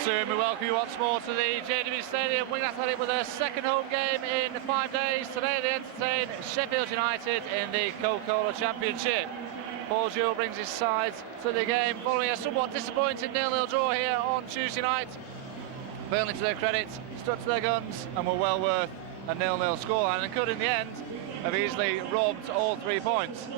afternoon. We welcome you once more to the JJB Stadium. Wigan Athletic with their second home game in 5 days. Today they entertain Sheffield United in the Coca Cola Championship. Paul Jewell brings his side to the game following a somewhat disappointing 0-0 draw here on Tuesday night. Burnley, to their credit, stuck to their guns and were well worth a 0-0 scoreline and could in the end have easily robbed all 3 points.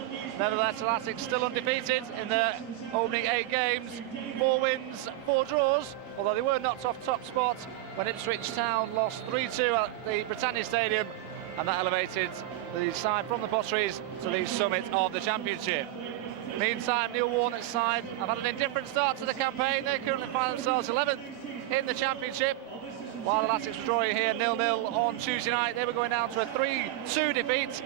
Nevertheless, the Latics still undefeated in their opening 8 games, 4 wins, 4 draws, although they were knocked off top spot when Ipswich Town lost 3-2 at the Britannia Stadium, and that elevated the side from the Potteries to the summit of the Championship. Meantime, Neil Warnock's side have had an indifferent start to the campaign. They currently find themselves 11th in the Championship. While the Latics were drawing here 0-0 on Tuesday night, they were going down to a 3-2 defeat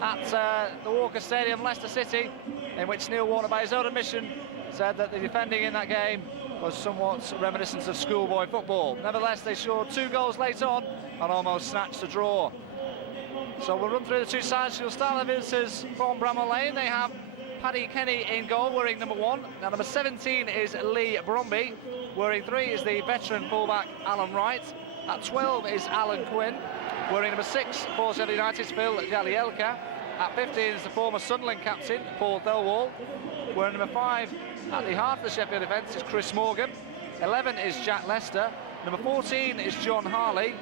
at the Walker Stadium, Leicester City, in which Neil Warnock, by his own admission, said that the defending in that game was somewhat reminiscent of schoolboy football. Nevertheless, they scored 2 goals late on and almost snatched a draw. So we'll run through the 2 sides. We'll start the visitors from Bramall Lane. They have Paddy Kenny in goal, wearing number 1. Now number 17 is Lee Bromby. Wearing 3 is the veteran fullback Alan Wright. At 12 is Alan Quinn. Wearing number 6 for Sheffield United's Phil Jalielka. At 15 is the former Sunderland captain Paul Thelwall. Wearing number 5 at the heart of the Sheffield defence is Chris Morgan. 11 is Jack Lester. Number 14 is John Harley.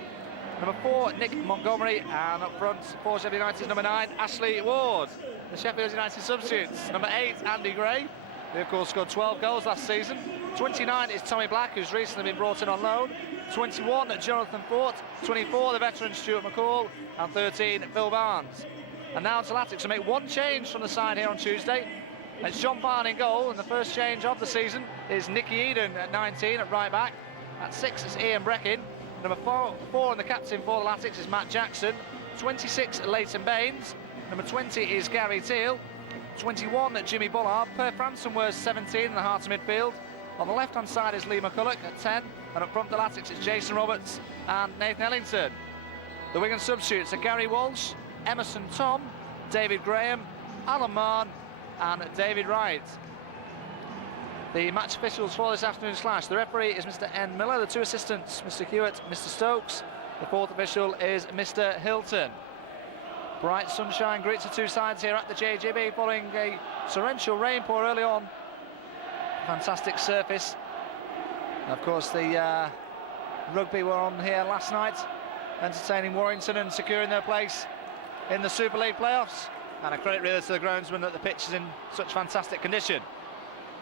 Number 4, Nick Montgomery, and up front for Sheffield United's number 9, Ashley Ward. The Sheffield United substitutes: number 8, Andy Gray, who of course scored 12 goals last season. 29 is Tommy Black, who's recently been brought in on loan. 21, Jonathan Fort. 24, the veteran Stuart McCall, and 13, Phil Barnes. And now to Latics, to make 1 change from the side here on Tuesday. It's John Farn in goal, and the first change of the season is Nicky Eden at 19 at right back. At 6 is Ian Breckin. Number 4 and the captain for the Latics is Matt Jackson. 26, Leighton Baines. Number 20 is Gary Teal. 21, Jimmy Bullard. Per Franson wears 17 in the heart of midfield. On the left-hand side is Lee McCulloch at 10. And up front the Latics is Jason Roberts and Nathan Ellington. The Wigan substitutes are Gary Walsh, Emerson Tom, David Graham, Alan Marn and David Wright. The match officials for this afternoon's clash: the referee is Mr. N. Miller, the 2 assistants, Mr. Hewitt, Mr. Stokes. The 4th official is Mr. Hilton. Bright sunshine greets the 2 sides here at the JJB following a torrential rainpour early on. Fantastic surface. And of course, the rugby were on here last night, entertaining Warrington and securing their place in the Super League playoffs. And a credit really to the groundsman that the pitch is in such fantastic condition.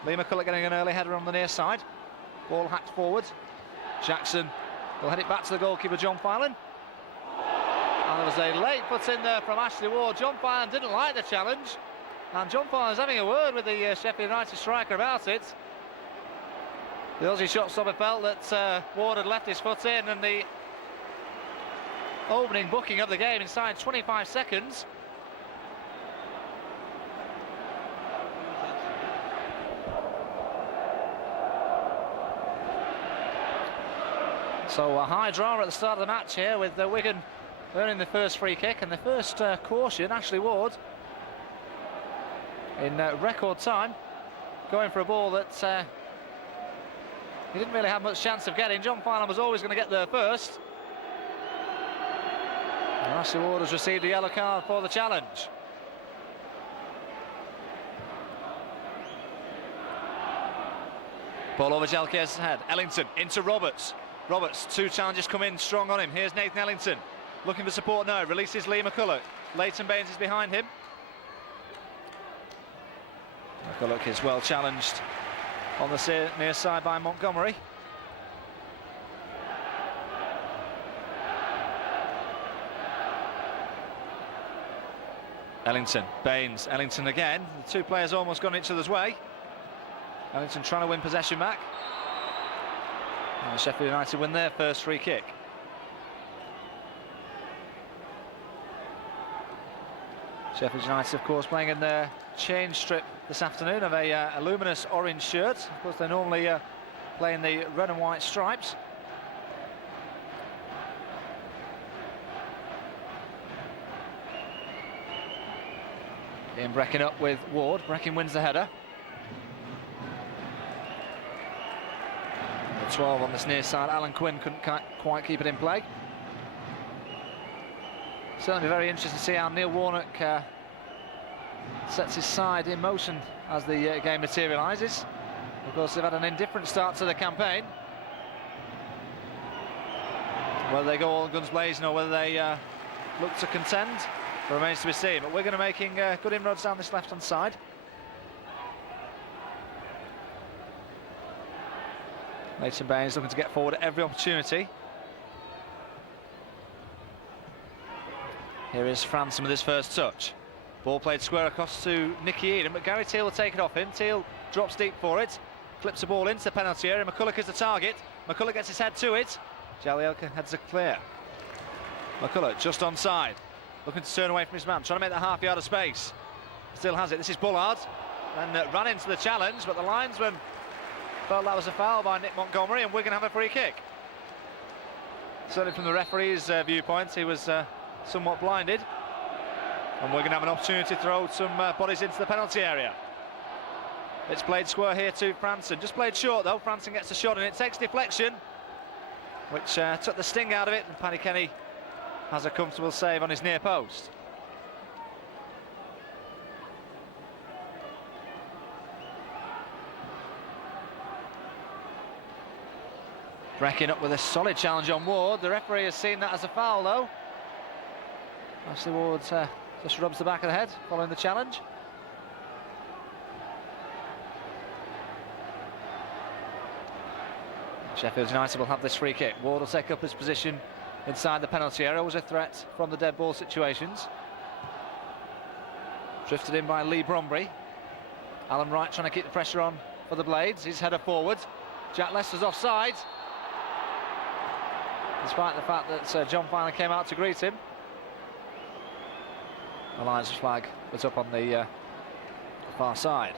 Lee McCulloch getting an early header on the near side. Ball hacked forward. Jackson will head it back to the goalkeeper, John Filan. And there was a late put in there from Ashley Ward. John Filan didn't like the challenge, and John Filan is having a word with the Sheffield United striker about it. The Aussie shot-stopper felt that Ward had left his foot in, and the opening booking of the game inside 25 seconds. So a high drama at the start of the match here, with Wigan earning the first free kick and the first caution. Ashley Ward in record time going for a ball that he didn't really have much chance of getting. John Filan was always going to get there first. And Ashley Ward has received a yellow card for the challenge. Ball over Jalkier's head. Ellington into Roberts. Roberts, 2 challenges come in strong on him. Here's Nathan Ellington looking for support now. Releases Lee McCulloch. Leighton Baines is behind him. McCulloch is well challenged on the near side by Montgomery. Ellington, Baines, Ellington again. The 2 players almost gone each other's way. Ellington trying to win possession back. And Sheffield United win their first free kick. Sheffield United, of course, playing in their change strip this afternoon of a luminous orange shirt. Of course, they normally play in the red and white stripes. Ian Breckin up with Ward. Breckin wins the header. 12 on this near side. Alan Quinn couldn't quite keep it in play. Certainly be very interesting to see how Neil Warnock sets his side in motion as the game materialises. Of course, they've had an indifferent start to the campaign. Whether they go all guns blazing or whether they look to contend remains to be seen. But we're going to making good inroads down this left-hand side. Leighton Baines looking to get forward at every opportunity. Here is Franson with his first touch. Ball played square across to Nicky Eden, but Gary Teale will take it off him. Teale drops deep for it, clips the ball into the penalty area. McCulloch is the target. McCulloch gets his head to it. Jagielka heads it clear. McCulloch just onside, looking to turn away from his man, trying to make that half yard of space. Still has it. This is Bullard, and ran into the challenge, but the linesman felt that was a foul by Nick Montgomery, and Wigan have a free kick. Certainly from the referee's viewpoint, he was somewhat blinded, and we're going to have an opportunity to throw some bodies into the penalty area. It's played square here to Franson, just played short though. Franson gets a shot and it takes deflection, which took the sting out of it, and Paddy Kenny has a comfortable save on his near post. Brecken up with a solid challenge on Ward. The referee has seen that as a foul though. Ashley Ward just rubs the back of the head following the challenge. Sheffield United will have this free kick. Ward will take up his position inside the penalty area. Was a threat from the dead ball situations. Drifted in by Lee Brombury. Alan Wright trying to keep the pressure on for the Blades. His header forward. Jack Lester's offside, despite the fact that John finally came out to greet him. The Lions flag was up on the far side.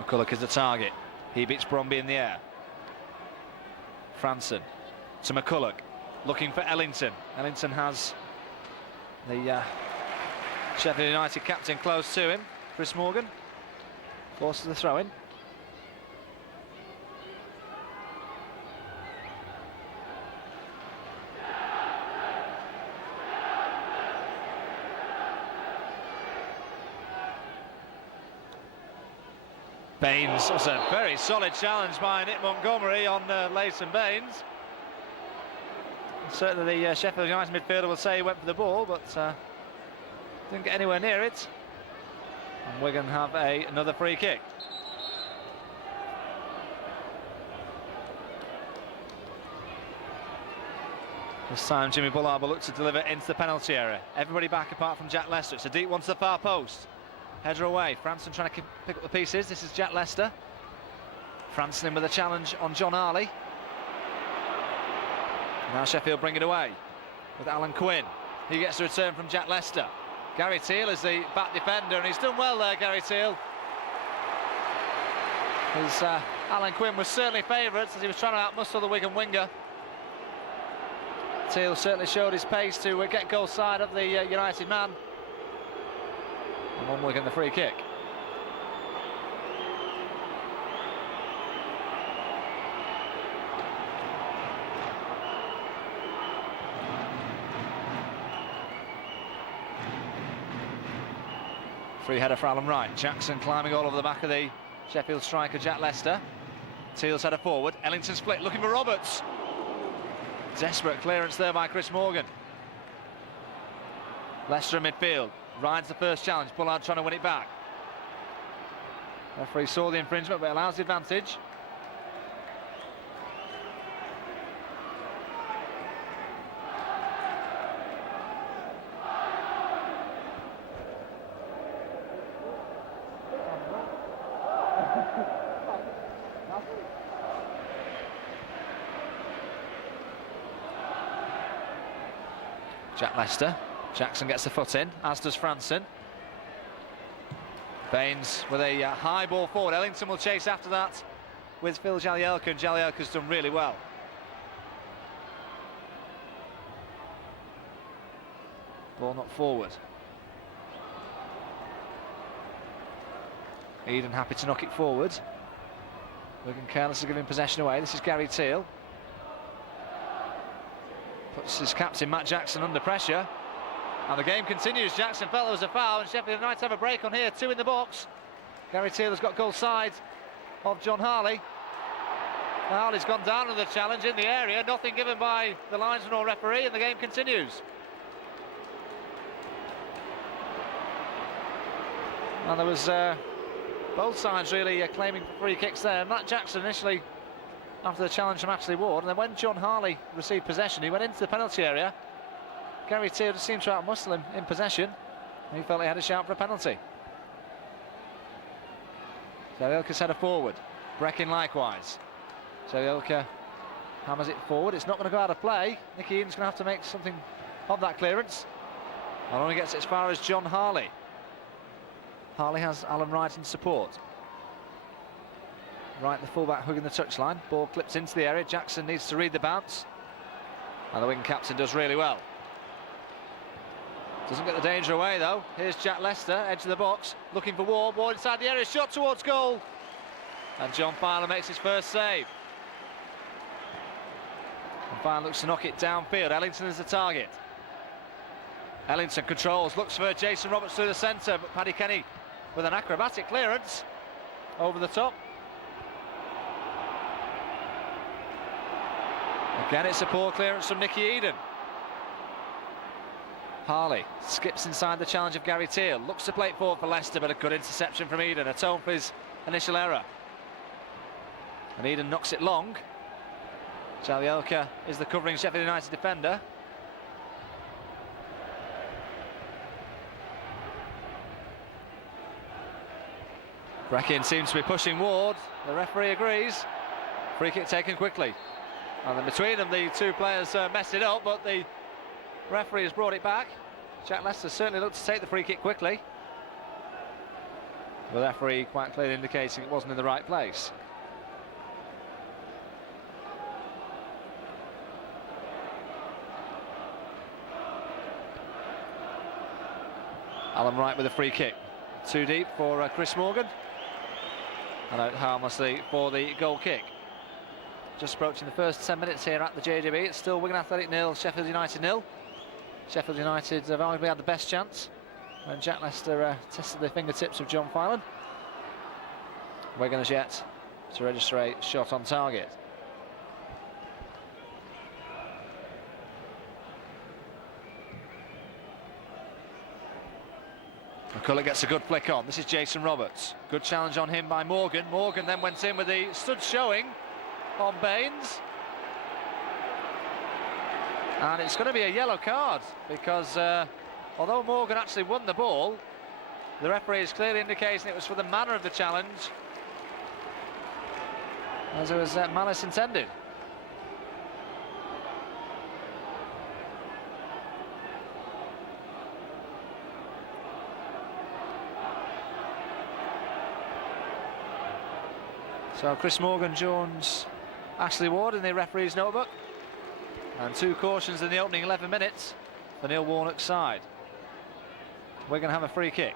McCulloch is the target. He beats Bromby in the air. Franson to McCulloch, looking for Ellington. Ellington has the Sheffield United captain close to him. Chris Morgan forces the throw-in. Baines, was a very solid challenge by Nick Montgomery on Leighton Baines. Certainly the Sheffield United midfielder will say he went for the ball, but didn't get anywhere near it. And Wigan have another free kick. This time Jimmy Bullard will look to deliver into the penalty area. Everybody back apart from Jack Lester. It's a deep one to the far post. Header away. Franson trying to pick up the pieces. This is Jack Lester. Franson in with a challenge on John Harley. Now Sheffield bring it away with Alan Quinn. He gets the return from Jack Lester. Gary Teale is the back defender, and he's done well there, Gary Teale. Alan Quinn was certainly favourites as he was trying to outmuscle the Wigan winger. Teale certainly showed his pace to get goal side of the United man. And on Wigan the free kick. Free header for Alan Wright. Jackson climbing all over the back of the Sheffield striker Jack Lester. Teale's header forward. Ellington split, looking for Roberts. Desperate clearance there by Chris Morgan. Leicester in midfield. Rides the first challenge. Bullard trying to win it back. Referee saw the infringement, but allows the advantage. Jack Lester. Jackson gets the foot in, as does Franson. Baines with a high ball forward. Ellington will chase after that with Phil Jagielka, and Jagielka's done really well. Ball not forward. Eden happy to knock it forward. Wigan careless of giving possession away. This is Gary Teal. Puts his captain Matt Jackson under pressure. And the game continues. Jackson felt there was a foul, and Sheffield United have a break on here. 2 in the box. Gary Teal has got goal side of John Harley. Harley's gone down with the challenge in the area. Nothing given by the linesman or referee, and the game continues. And there was both sides really claiming for free kicks there. Matt Jackson initially after the challenge from Ashley Ward, and then when John Harley received possession, he went into the penalty area. Gary Teal just seemed to outmuscle him in possession. He felt he had a shout for a penalty. Jagielka's header forward. Breckin likewise. Jagielka hammers it forward. It's not going to go out of play. Nicky Eden's going to have to make something of that clearance. And only gets it as far as John Harley. Harley has Alan Wright in support. Wright, the fullback, hugging the touchline. Ball clips into the area. Jackson needs to read the bounce. And the Wigan captain does really well. Doesn't get the danger away though. Here's Jack Lester, edge of the box, looking for Ward. Ward inside the area, shot towards goal. And John Filer makes his first save. And Filer looks to knock it downfield. Ellington is the target. Ellington controls, looks for Jason Roberts through the centre, but Paddy Kenny with an acrobatic clearance over the top. Again, it's a poor clearance from Nicky Eden. Harley skips inside the challenge of Gary Teal, looks to play it forward for Leicester, but a good interception from Eden, atone for his initial error. And Eden knocks it long. Jagielka is the covering Sheffield United defender. Breckin seems to be pushing Ward. The referee agrees. Free kick taken quickly. And then between them, the two players messed it up, but the referee has brought it back. Jack Lester certainly looked to take the free kick quickly. The referee quite clearly indicating it wasn't in the right place. Alan Wright with a free kick. Too deep for Chris Morgan. And out harmlessly for the goal kick. Just approaching the first 10 minutes here at the JJB. It's still Wigan Athletic 0, Sheffield United 0. Sheffield United have arguably had the best chance when Jack Lester tested the fingertips of John Filan. Wigan as yet to register a shot on target. McCulloch gets a good flick on. This is Jason Roberts. Good challenge on him by Morgan. Morgan then went in with the stud showing on Baines. And it's going to be a yellow card because although Morgan actually won the ball, the referee is clearly indicating it was for the manner of the challenge, as it was malice intended. So Chris Morgan joins Ashley Ward in the referee's notebook. And 2 cautions in the opening 11 minutes for Neil Warnock's side. We're going to have a free kick.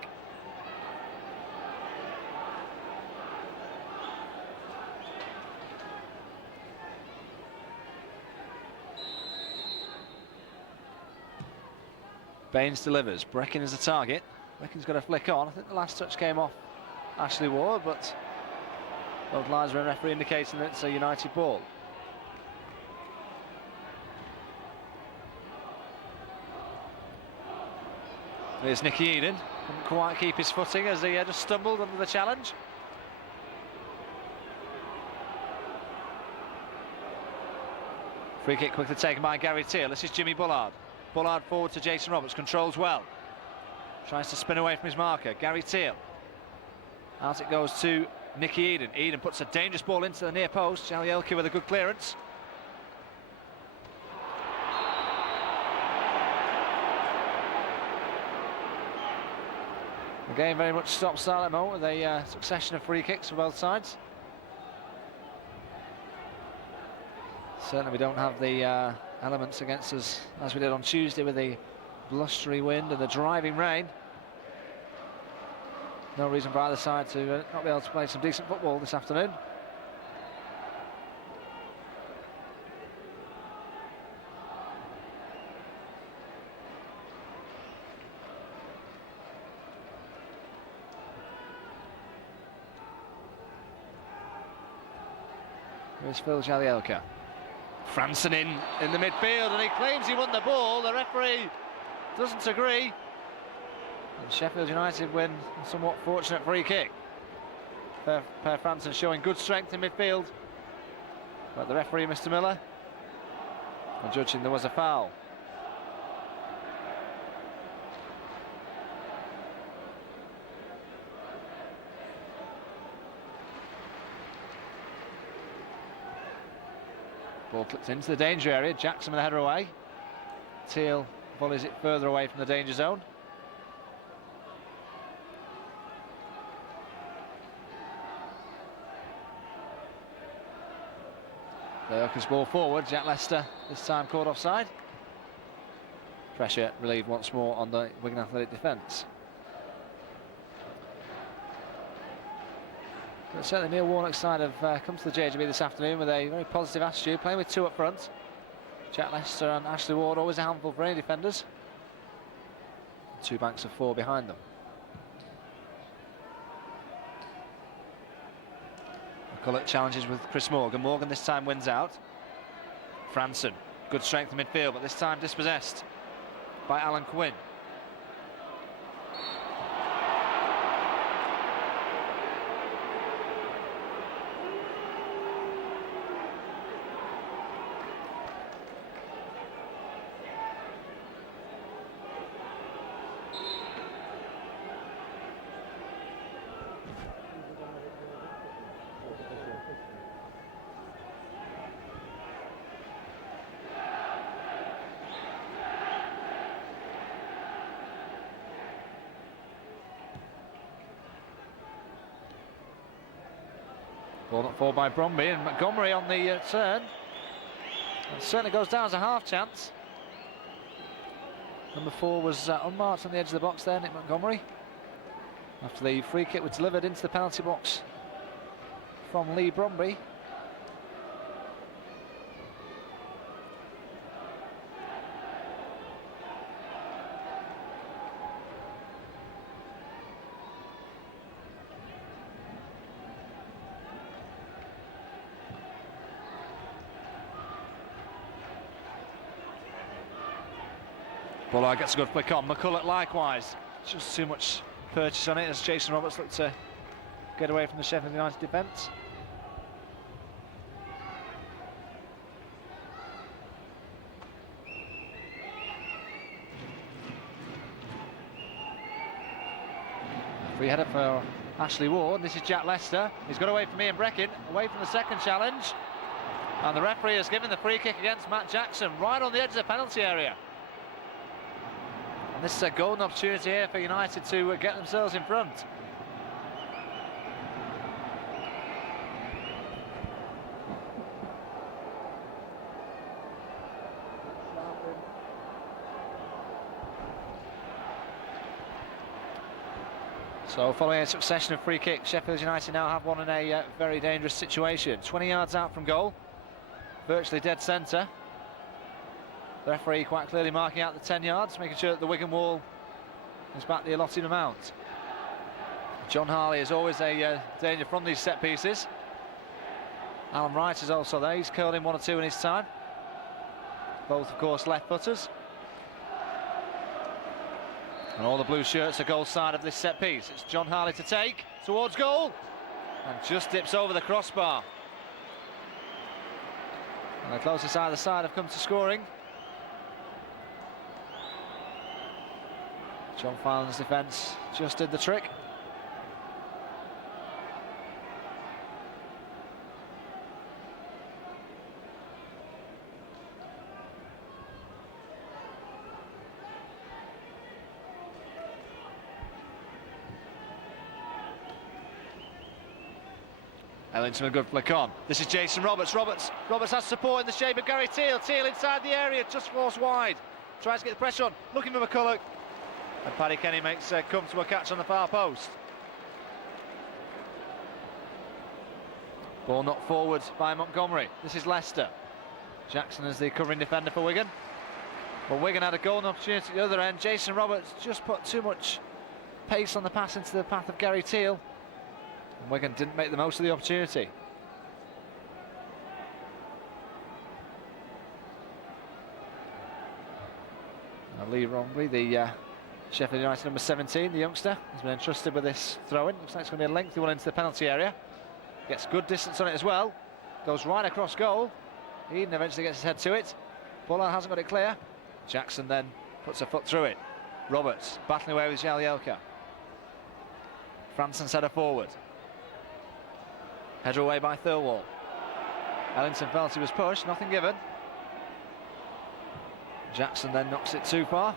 Baines delivers. Breckin is the target. Breckin's got a flick on. I think the last touch came off Ashley Ward, but both lines and referee indicating that it's a United ball. Here's Nicky Eden. Couldn't quite keep his footing as he just stumbled under the challenge. Free kick quickly taken by Gary Teal. This is Jimmy Bullard. Bullard forward to Jason Roberts, controls well. Tries to spin away from his marker. Gary Teal. Out it goes to Nicky Eden. Eden puts a dangerous ball into the near post. Jagielka with a good clearance. The game very much stop-start at the moment with a succession of free kicks for both sides. Certainly we don't have the elements against us as we did on Tuesday with the blustery wind and the driving rain. No reason for either side to not be able to play some decent football this afternoon. Here's Phil Jagielka. Franson in the midfield, and he claims he won the ball. The referee doesn't agree. And Sheffield United win a somewhat fortunate free kick. Per Franson showing good strength in midfield. But the referee, Mr. Miller, judging there was a foul. Ball clipped into the danger area. Jackson with the header away. Teal volleys it further away from the danger zone. Berker's ball forward. Jack Lester this time caught offside. Pressure relieved once more on the Wigan Athletic defence. But certainly Neil Warnock's side have come to the JJB this afternoon with a very positive attitude, playing with two up front. Jack Lester and Ashley Ward, always a handful for any defenders. Two banks of four behind them. McCulloch challenges with Chris Morgan. Morgan this time wins out. Franson, good strength in midfield, but this time dispossessed by Alan Quinn. Ball not forward by Bromby, and Montgomery on the turn. It certainly goes down as a half chance. Number 4 was unmarked on the edge of the box there, Nick Montgomery. After the free kick was delivered into the penalty box from Lee Bromby. Bullard gets a good flick on. McCulloch likewise. Just too much purchase on it as Jason Roberts looked to get away from the Sheffield United defence. Free header for Ashley Ward. This is Jack Lester. He's got away from Ian Breckin, away from the second challenge. And the referee has given the free kick against Matt Jackson, right on the edge of the penalty area. And this is a golden opportunity here for United to get themselves in front. So following a succession of free kicks, Sheffield United now have one in a very dangerous situation. 20 yards out from goal, virtually dead centre. The referee quite clearly marking out the 10 yards, making sure that the Wigan wall is back the allotted amount. John Harley is always a danger from these set pieces. Alan Wright is also there. He's curled in 1 or 2 in his time. Both, of course, left footers. And all the blue shirts are goal side of this set piece. It's John Harley to take towards goal and just dips over the crossbar. And the closest either side have come to scoring. John Fallon's defence just did the trick. Ellington a good flick on. This is Jason Roberts. Roberts Roberts has support in the shape of Gary Teal. Teal inside the area, just falls wide. Tries to get the pressure on, looking for McCulloch. And Paddy Kenny makes a comfortable catch on the far post. Ball knocked forward by Montgomery. This is Leicester. Jackson is the covering defender for Wigan. Well, Wigan had a golden opportunity at the other end. Jason Roberts just put too much pace on the pass into the path of Gary Teal. And Wigan didn't make the most of the opportunity. Lee Rombley, the Sheffield United number 17, the youngster, has been entrusted with this throw-in. Looks like it's going to be a lengthy one into the penalty area. Gets good distance on it as well. Goes right across goal. Eden eventually gets his head to it. Bullard hasn't got it clear. Jackson then puts a foot through it. Roberts battling away with Jagielka. Franson header forward. Header away by Thirlwall. Ellington felt he was pushed, nothing given. Jackson then knocks it too far.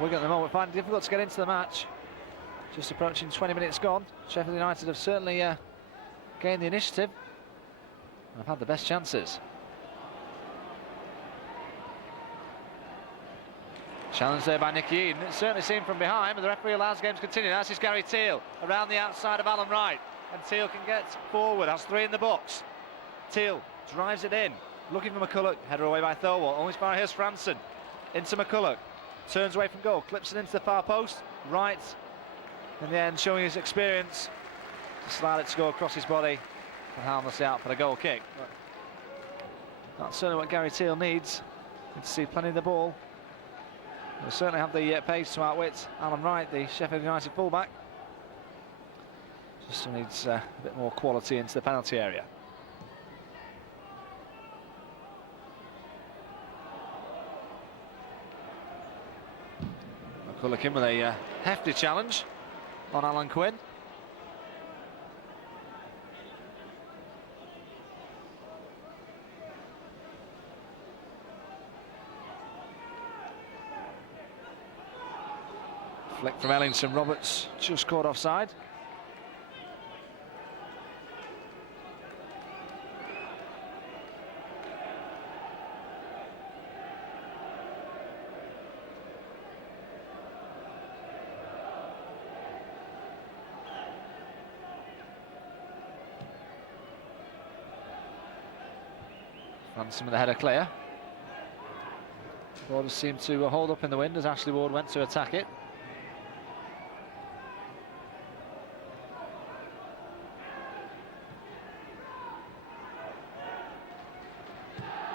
Wigan at the moment finding it difficult to get into the match. Just approaching 20 minutes gone. Sheffield United have certainly gained the initiative and have had the best chances. Challenge there by Nicky Eden. It certainly seemed from behind, but the referee allows the game to continue. That's his Gary Teal around the outside of Alan Wright, and Teal can get forward. Has three in the box. Teal drives it in. Looking for McCulloch, header away by Thirlwall. Only far here's Franson. Into McCulloch. Turns away from goal, clips it into the far post. Wright, in the end, showing his experience. Slide it to go across his body and harmlessly out for the goal kick. But that's certainly what Gary Teal needs. Need to see plenty of the ball. He'll certainly have the pace to outwit Alan Wright, the Sheffield United fullback. Just needs a bit more quality into the penalty area. McCulloch in with a hefty challenge on Alan Quinn. Flick from Ellington. Roberts just caught offside. Franson with the header clear. Ball seemed to hold up in the wind as Ashley Ward went to attack it.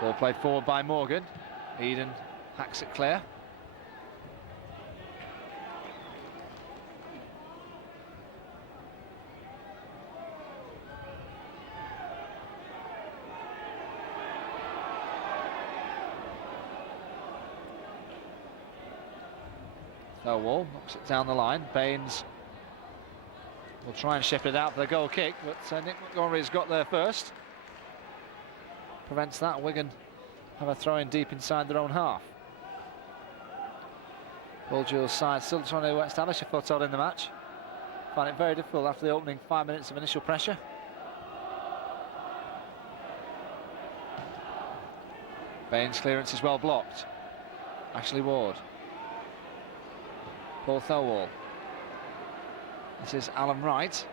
Ball played forward by Morgan. Eden hacks it clear. Wall knocks it down the line. Baines will try and shift it out for the goal kick, but Nick Montgomery's got there first. Prevents that. Wigan have a throw in deep inside their own half. Bulljule's side still trying to establish a foothold in the match. Find it very difficult after the opening 5 minutes of initial pressure. Baines' clearance is well blocked. Ashley Ward. Paul Thirlwall. This is Alan Wright.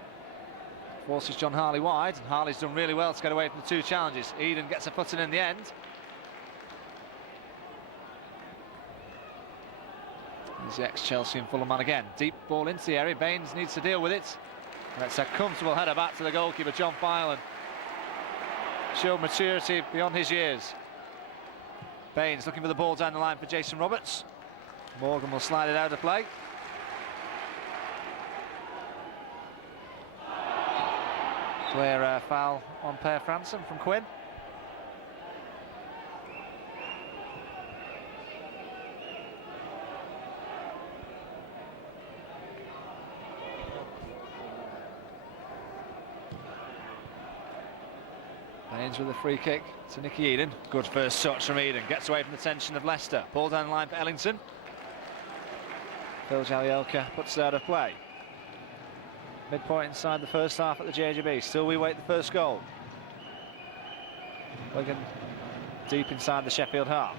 Forces John Harley wide, and Harley's done really well to get away from the two challenges. Eden gets a foot in the end. He's the ex-Chelsea and Fulham man again. Deep ball into the area. Baines needs to deal with it. And it's a comfortable header back to the goalkeeper, John Filan. Showed maturity beyond his years. Baines looking for the ball down the line for Jason Roberts. Morgan will slide it out of play. Clear foul on Per Franson from Quinn. Baines with a free kick to Nicky Eden. Good first touch from Eden. Gets away from the tension of Leicester. Ball down the line for Ellington. Phil Jagielka puts it out of play. Midpoint inside the first half at the JJB. Still we wait the first goal. Wigan deep inside the Sheffield half.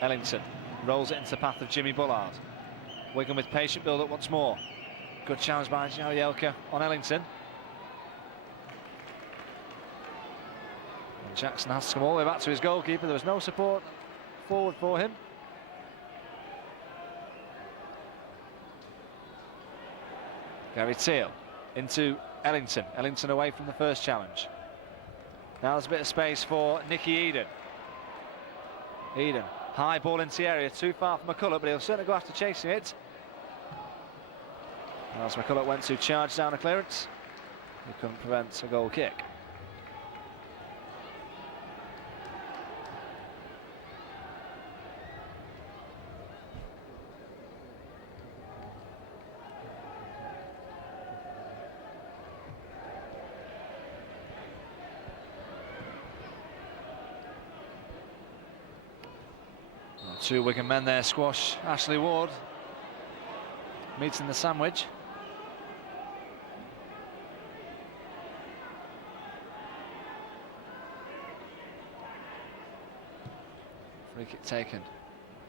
Ellington rolls it into the path of Jimmy Bullard. Wigan with patient build-up once more. Good challenge by Jagielka on Ellington. And Jackson has to come all the way back to his goalkeeper. There was no support forward for him. Gary Teal into Ellington. Ellington away from the first challenge. Now there's a bit of space for Nicky Eden. Eden, high ball into the area, too far from McCulloch, but he'll certainly go after chasing it. As McCulloch went to charge down a clearance, he couldn't prevent a goal kick. Two Wigan men there squash Ashley Ward. Meets in the sandwich. Free kick taken.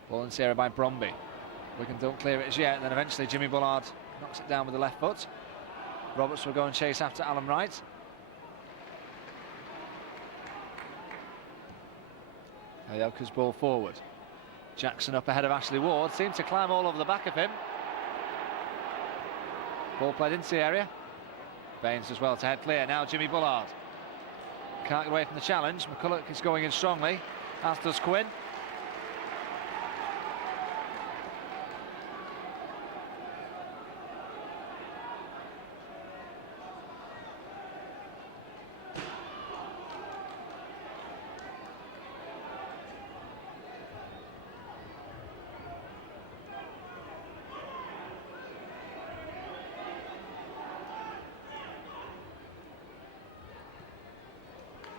Ball in the area by Bromby. Wigan don't clear it as yet, and then eventually Jimmy Bullard knocks it down with the left foot. Roberts will go and chase after Alan Wright. Jagielka's ball forward. Jackson up ahead of Ashley Ward, seemed to climb all over the back of him. Ball played into the area. Baines as well to head clear. Now Jimmy Bullard. Can't get away from the challenge. McCulloch is going in strongly, as does Quinn.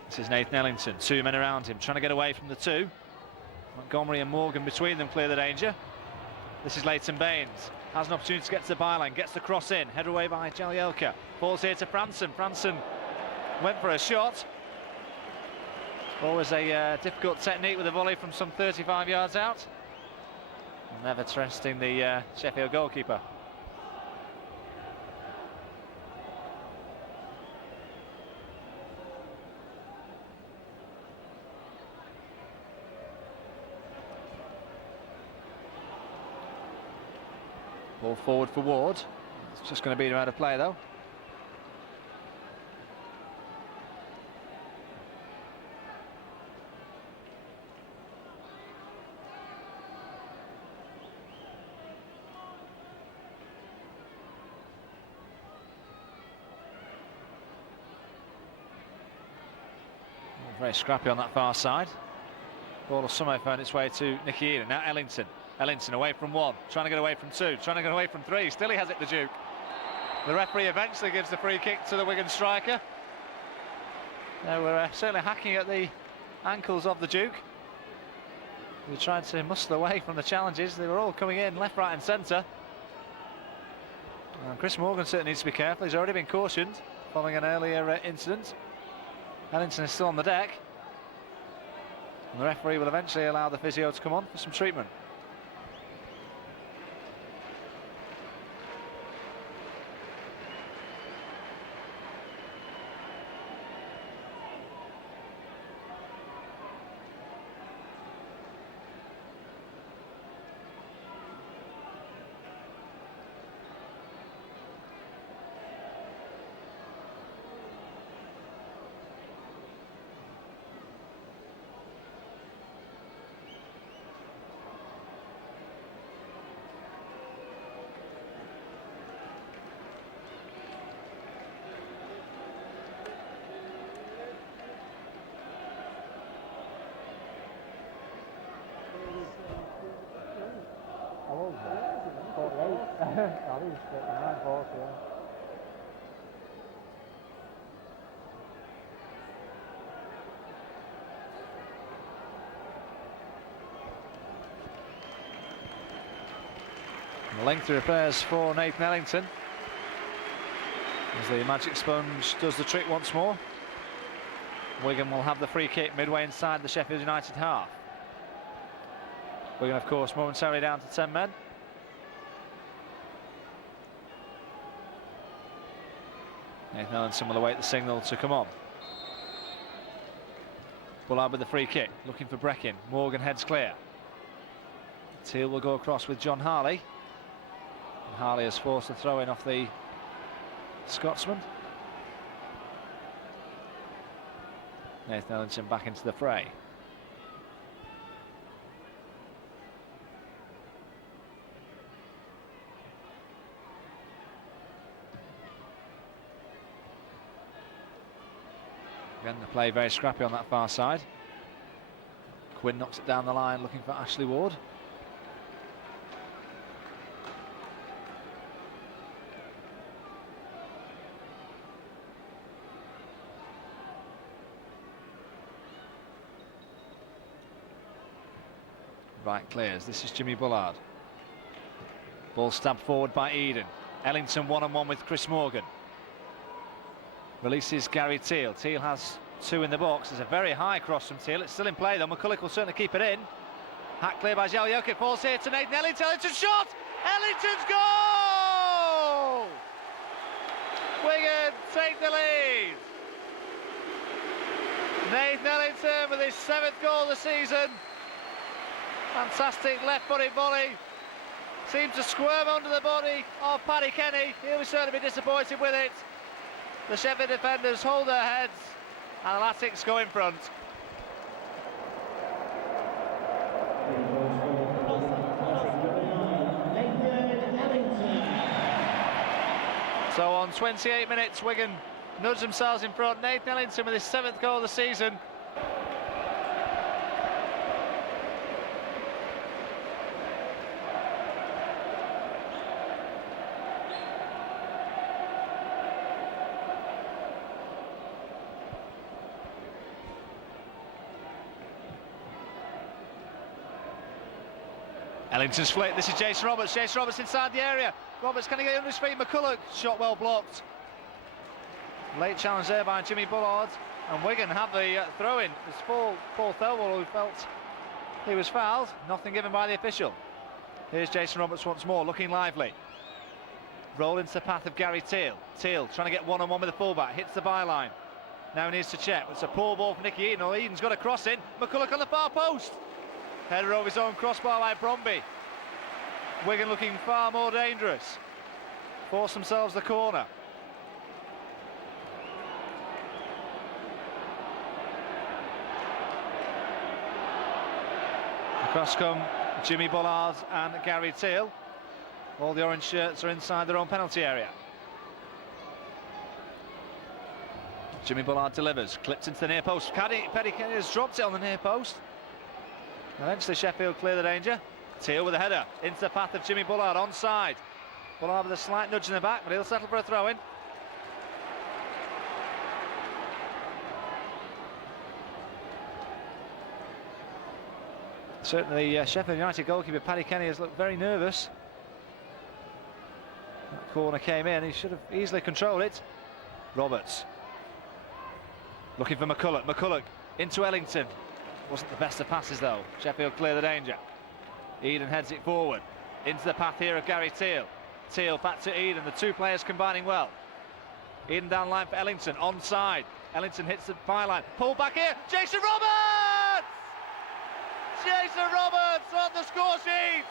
This is Nathan Ellington, two men around him, trying to get away from the two. Montgomery and Morgan between them clear the danger. This is Leighton Baines, has an opportunity to get to the byline, gets the cross in, headed away by Jagielka. Ball's here to Franson. Franson went for a shot. Always a difficult technique with a volley from some 35 yards out. Never trusting the Sheffield goalkeeper. Ball forward for Ward. It's just going to beat him out of play though. Very scrappy on that far side. Ball will somehow found its way to Nicky Eden. Now Ellington. Ellington away from one, trying to get away from two, trying to get away from three. Still he has it, the Duke. The referee eventually gives the free kick to the Wigan striker. Now we're certainly hacking at the ankles of the Duke. He tried to muscle away from the challenges. They were all coming in left, right and centre. Chris Morgan certainly needs to be careful. He's already been cautioned following an earlier incident. Ellington is still on the deck. And the referee will eventually allow the physio to come on for some treatment. Lengthy repairs for Nathan Ellington as the magic sponge does the trick once more. Wigan will have the free kick midway inside the Sheffield United half. Wigan, of course, momentarily down to 10 men. Nathan Ellenson will await the signal to come on. Bullard with the free kick, looking for Breckin. Morgan heads clear. Teal will go across with John Harley. And Harley has forced a throw in off the Scotsman. Nathan Ellenson back into the fray. Again, the play very scrappy on that far side. Quinn knocks it down the line, looking for Ashley Ward. Right clears. This is Jimmy Bullard. Ball stabbed forward by Eden. Ellington one-on-one with Chris Morgan. Releases Gary Teal. Teal has two in the box. There's a very high cross from Teal. It's still in play though. McCulloch will certainly keep it in. Hack clear by Zhao Yoke. It falls here to Nathan Ellington. Ellington's shot! Ellington's goal! Wigan take the lead. Nathan Ellington with his 7th goal of the season. Fantastic left-footed volley. Seemed to squirm under the body of Paddy Kenny. He'll certainly be disappointed with it. The Sheffield defenders hold their heads and the Latics go in front. So on 28 minutes, Wigan nudge themselves in front. Nathan Ellington with his 7th goal of the season. Ellington's flick. This is Jason Roberts. Jason Roberts inside the area. Roberts, can he get under his feet? McCulloch, shot well blocked. Late challenge there by Jimmy Bullard. And Wigan have the throw-in. It's Paul Thelwell who felt he was fouled. Nothing given by the official. Here's Jason Roberts once more, looking lively. Roll into the path of Gary Teal. Teal trying to get one-on-one with the fullback. Hits the byline. Now he needs to check. It's a poor ball for Nicky Eden. Eden's got a cross in. McCulloch on the far post. Header over his own crossbar by Bromby. Wigan looking far more dangerous. Force themselves the corner. Across come Jimmy Bullard and Gary Teal. All the orange shirts are inside their own penalty area. Jimmy Bullard delivers, clipped into the near post. Paddy Kenny has dropped it on the near post. Eventually Sheffield clear the danger. Teal with a header into the path of Jimmy Bullard, onside. Bullard with a slight nudge in the back, but he'll settle for a throw-in. Certainly Sheffield United goalkeeper Paddy Kenny has looked very nervous. That corner came in, he should have easily controlled it. Roberts looking for McCulloch. McCulloch into Ellington. Wasn't the best of passes though. Sheffield clear the danger. Eden heads it forward into the path here of Gary Teal. Teal back to Eden, the two players combining well. Eden down line for Ellington, onside. Ellington hits the byline, pull back here, Jason Roberts! Jason Roberts on the score sheet!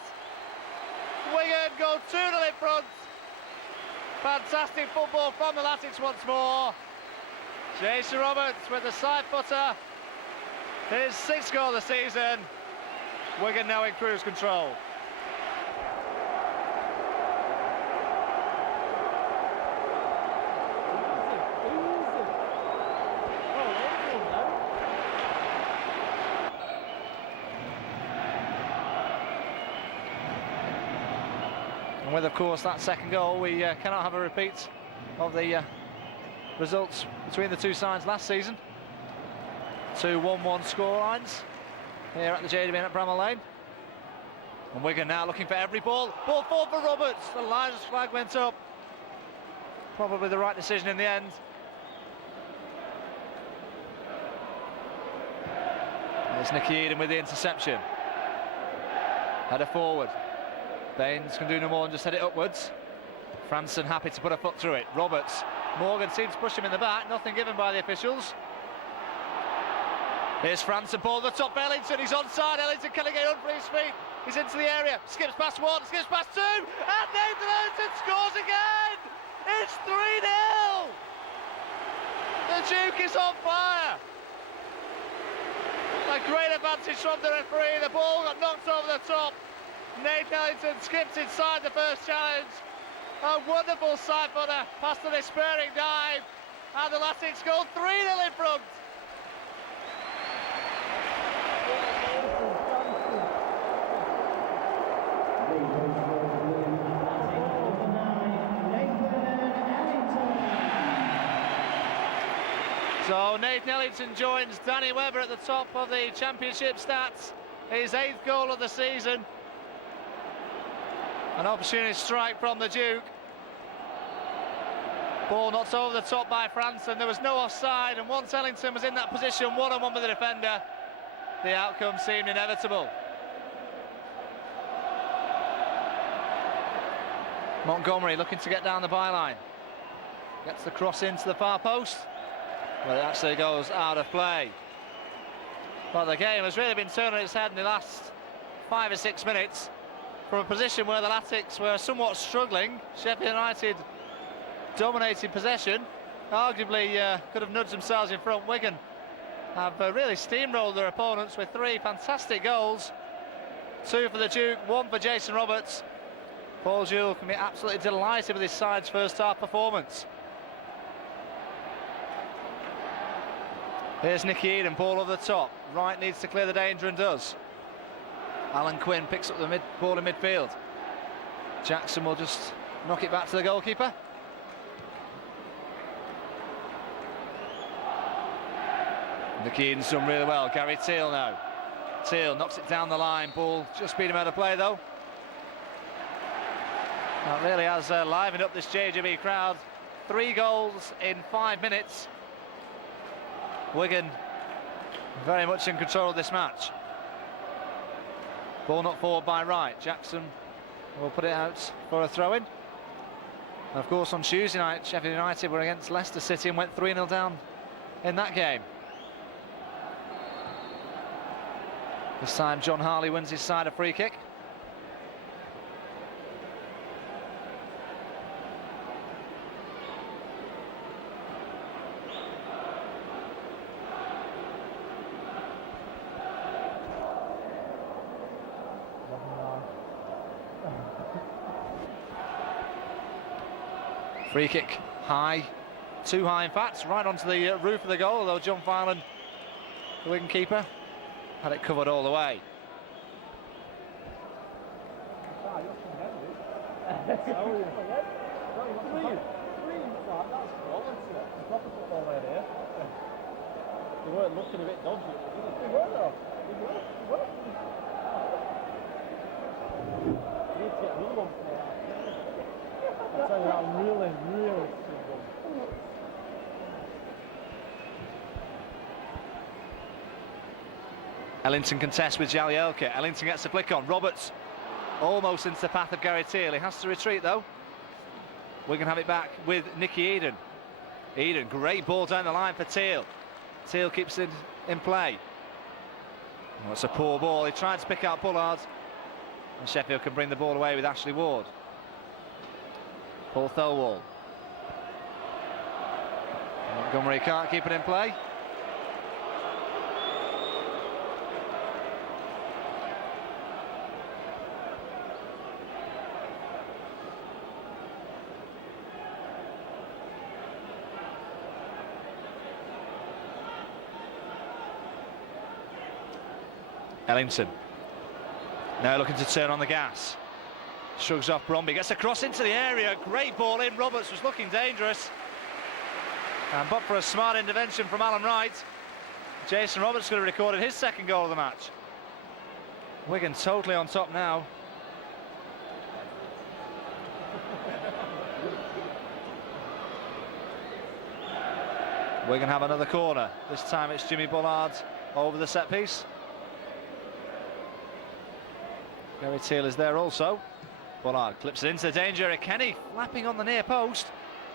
Wigan go 2-0 in front. Fantastic football from the Latics once more. Jason Roberts with the side footer. His 6th goal of the season. Wigan now in cruise control. And with, of course, that 2nd goal, we cannot have a repeat of the results between the two sides last season. 2 1-1 scorelines here at the JJB at Bramall Lane. And Wigan now looking for every ball. Ball forward for Roberts. The Lions flag went up. Probably the right decision in the end. There's Nicky Eden with the interception. Header forward. Baines can do no more than just head it upwards. Franson happy to put a foot through it. Roberts. Morgan seems to push him in the back. Nothing given by the officials. Here's Franson, ball at the top. Ellington, he's onside. Ellington can he get on for his feet? He's into the area. Skips past one, skips past two. And Nathan Ellington scores again. It's 3-0. The Duke is on fire. A great advantage from the referee. The ball got knocked over the top. Nathan Ellington skipped inside the first challenge. A wonderful side footer past the despairing dive. And the Latics go 3-0 in front. So Nathan Ellington joins Danny Webber at the top of the championship stats. His 8th goal of the season. An opportunity strike from the Duke. Ball knocked over the top by Franson. There was no offside, and once Ellington was in that position, one-on-one with the defender, the outcome seemed inevitable. Montgomery looking to get down the byline. Gets the cross into the far post. Well, it actually goes out of play. But the game has really been turned on its head in the last 5 or 6 minutes. From a position where the Latics were somewhat struggling, Sheffield United dominated possession. Arguably could have nudged themselves in front. Wigan have really steamrolled their opponents with 3 fantastic goals. 2 for the Duke, 1 for Jason Roberts. Paul Jules can be absolutely delighted with his side's first half performance. Here's Nicky Eden, ball over the top. Wright needs to clear the danger and does. Alan Quinn picks up the ball in midfield. Jackson will just knock it back to the goalkeeper. Nicky Eden's done really well. Gary Teal now. Teal knocks it down the line. Ball just beat him out of play though. That really has livened up this JJB crowd. 3 goals in 5 minutes. Wigan very much in control of this match. Ball knocked forward by Wright. Jackson will put it out for a throw-in. Of course, on Tuesday night, Sheffield United were against Leicester City and went 3-0 down in that game. This time, John Harley wins his side a free kick. Free kick high, too high in fact, right onto the roof of the goal, although John Filan, the Wigan keeper, had it covered all the way. They weren't looking a bit dodgy. They were though. They were. You need to get another one. I tell you that, I'm really struggled. Ellington contests with Jagielka. Ellington gets a flick on. Roberts almost into the path of Gary Teal. He has to retreat though. We can have it back with Nicky Eden. Eden, great ball down the line for Teal. Teal keeps it in play. Oh, it's a poor ball. He tried to pick out Bullard. And Sheffield can bring the ball away with Ashley Ward. Paul Thelwall. Montgomery can't keep it in play. Ellington now looking to turn on the gas. Shrugs off Bromby, gets a cross into the area, great ball in. Roberts was looking dangerous, but for a smart intervention from Alan Wright, Jason Roberts could have recorded his 2nd goal of the match. Wigan totally on top now. Wigan have another corner. This time it's Jimmy Bullard over the set piece. Gary Teal is there also. Bullard clips it into danger. Kenny flapping on the near post.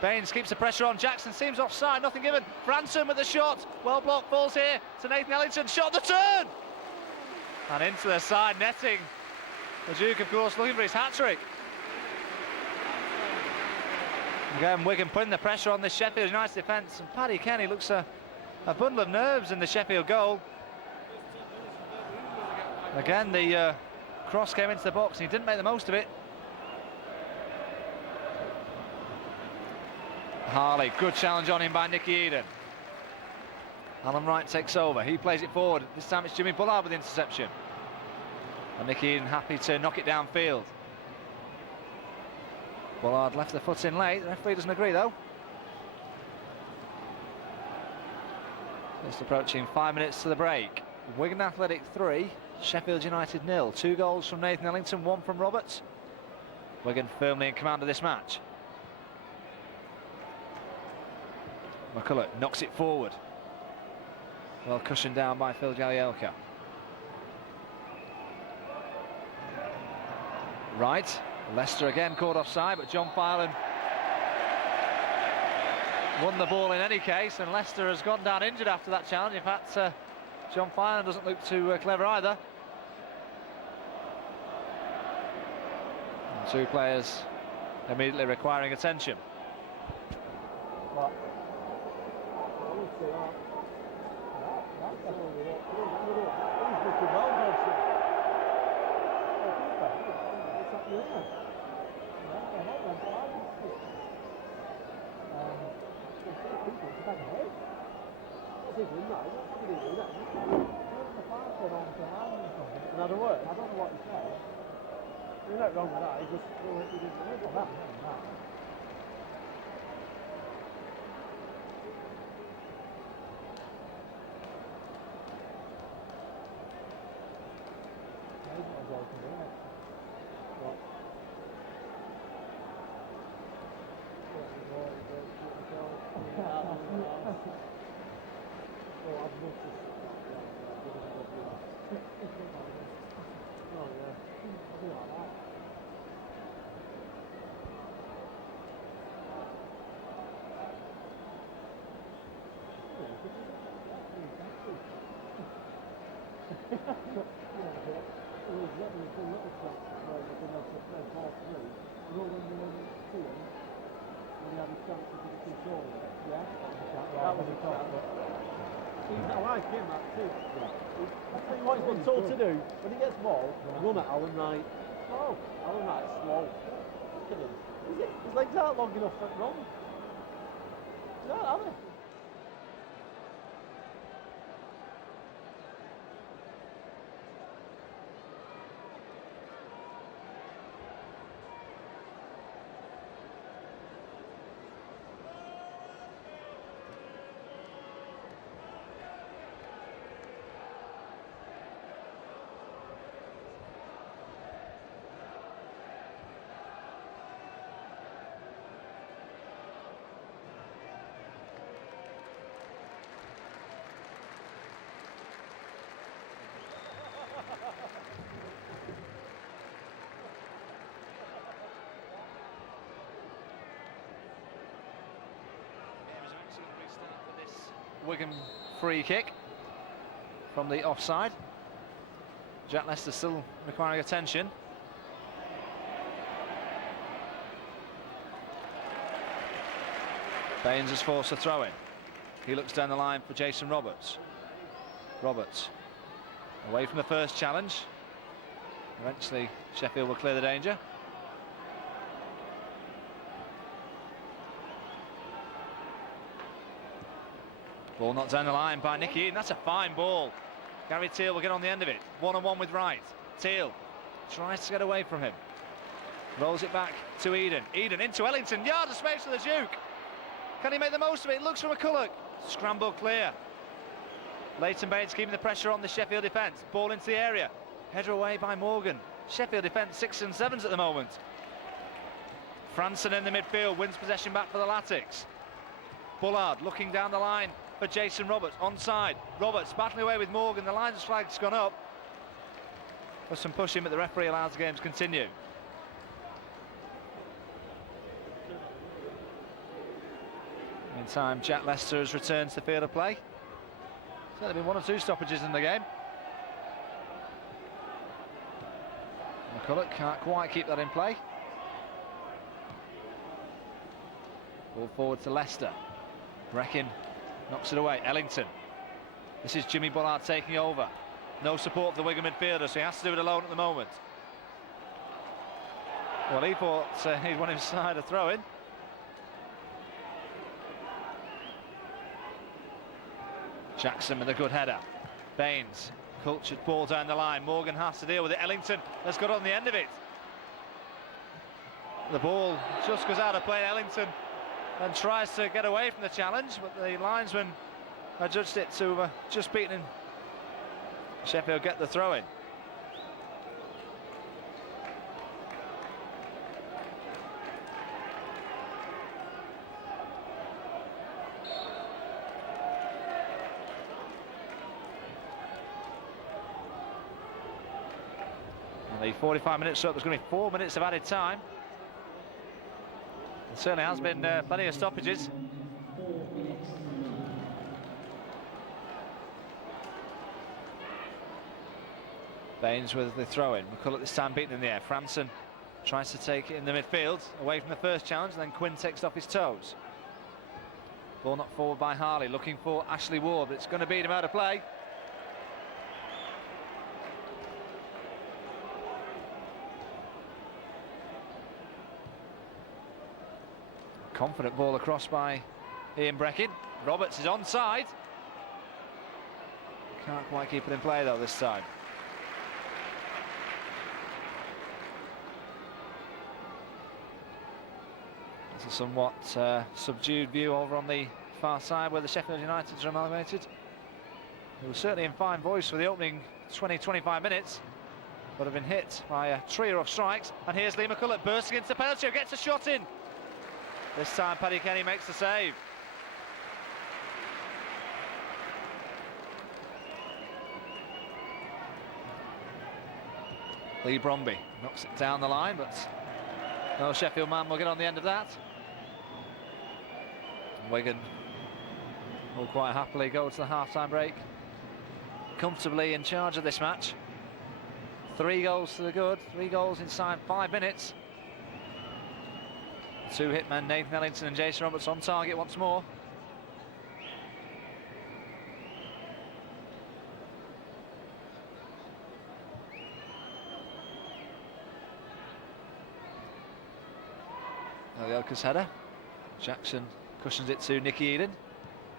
Baines keeps the pressure on. Jackson seems offside, nothing given. Branson with the shot. Well blocked, falls here to Nathan Ellington. Shot the turn! And into the side netting. The Duke, of course, looking for his hat-trick. Again, Wigan putting the pressure on this Sheffield United defence. And Paddy Kenny looks a bundle of nerves in the Sheffield goal. Again, the cross came into the box and he didn't make the most of it. Harley, good challenge on him by Nicky Eden. Alan Wright takes over, he plays it forward. This time it's Jimmy Bullard with the interception. And Nicky Eden happy to knock it downfield. Bullard left the foot in late, the referee doesn't agree though. Just approaching 5 minutes to the break. Wigan Athletic 3, Sheffield United 0. 2 goals from Nathan Ellington, 1 from Roberts. Wigan firmly in command of this match. McCulloch knocks it forward. Well cushioned down by Phil Jagielka. Right, Leicester again caught offside, but John Filan won the ball in any case, and Leicester has gone down injured after that challenge. In fact, John Filan doesn't look too clever either. And 2 players immediately requiring attention. What? Another word? I don't know what you say. You're not wrong with that, he just he didn't know that. What he's been told to do when he gets ball, run at Alan Wright. Oh, Alan Wright's slow. Look at him. His legs aren't long enough for run. He's not, are they? Wigan free kick from the offside. Jack Lester still requiring attention. Baines is forced to throw in. He looks down the line for Jason Roberts. Roberts away from the first challenge. Eventually Sheffield will clear the danger. Ball knocked down the line by Nicky Eden. That's a fine ball. Gary Teal will get on the end of it. 1-on-1 with Wright. Teal tries to get away from him. Rolls it back to Eden. Eden into Ellington. Yard of space for the Duke. Can he make the most of it? Looks for McCulloch. Scramble clear. Leighton Baines keeping the pressure on the Sheffield defence. Ball into the area. Header away by Morgan. Sheffield defence 6 and 7s at the moment. Franson in the midfield wins possession back for the Latics. Bullard looking down the line for Jason Roberts, onside. Roberts battling away with Morgan, the linesman's flag's gone up. for some pushing, but the referee allows the game to continue. Meantime, Jack Lester has returned to the field of play. There's only been 1 or 2 stoppages in the game. McCulloch can't quite keep that in play. Ball forward to Leicester. Breckin knocks it away. Ellington. This is Jimmy Bullard taking over. No support for the Wigan midfielder, so he has to do it alone at the moment. Well, he thought he'd won inside a throw-in. Jackson with a good header. Baines, cultured ball down the line. Morgan has to deal with it. Ellington has got on the end of it. The ball just goes out of play. Ellington and tries to get away from the challenge, but the linesman adjudged it to just beaten Sheffield get the throw in. The 45 minutes up, there's going to be 4 minutes of added time. There certainly has been plenty of stoppages. Baines with the throw-in. McCulloch this time beaten in the air. Franson tries to take it in the midfield, away from the first challenge, and then Quinn takes it off his toes. Ball knocked forward by Harley, looking for Ashley Ward, but it's going to beat him out of play. Confident ball across by Ian Breckin. Roberts is onside. Can't quite keep it in play though this time. It's a somewhat subdued view over on the far side where the Sheffield Uniteds are amalgamated. They were certainly in fine voice for the opening 20-25 minutes, but have been hit by a trio of strikes. And here's Lee McCulloch bursting into the penalty, gets a shot in. This time Paddy Kenny makes the save. Lee Bromby knocks it down the line, but no Sheffield man will get on the end of that. And Wigan will quite happily go to the half-time break, comfortably in charge of this match. 3 goals to the good, 3 goals inside 5 minutes. 2 hitmen, Nathan Ellington and Jason Roberts on target once more. Elka's header. Jackson cushions it to Nicky Eden.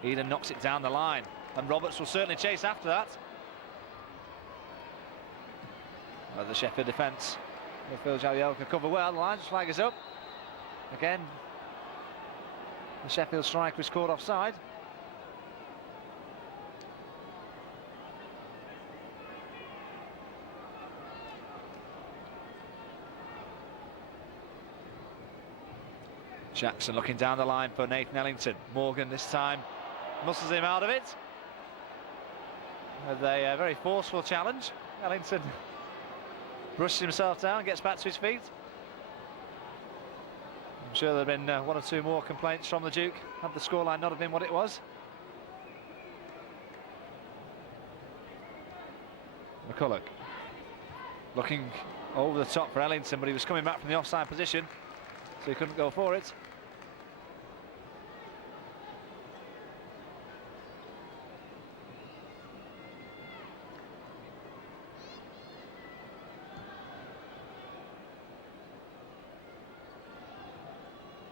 Eden knocks it down the line, and Roberts will certainly chase after that. The Sheffield defence. Phil Jagielka cover well. The line flag is up. Again, the Sheffield strike was caught offside. Jackson looking down the line for Nathan Ellington. Morgan this time muscles him out of it with a very forceful challenge. Ellington brushes himself down, gets back to his feet. I'm sure there have been 1 or 2 more complaints from the Duke had the scoreline not have been what it was. McCulloch looking over the top for Ellington, but he was coming back from the offside position, so he couldn't go for it.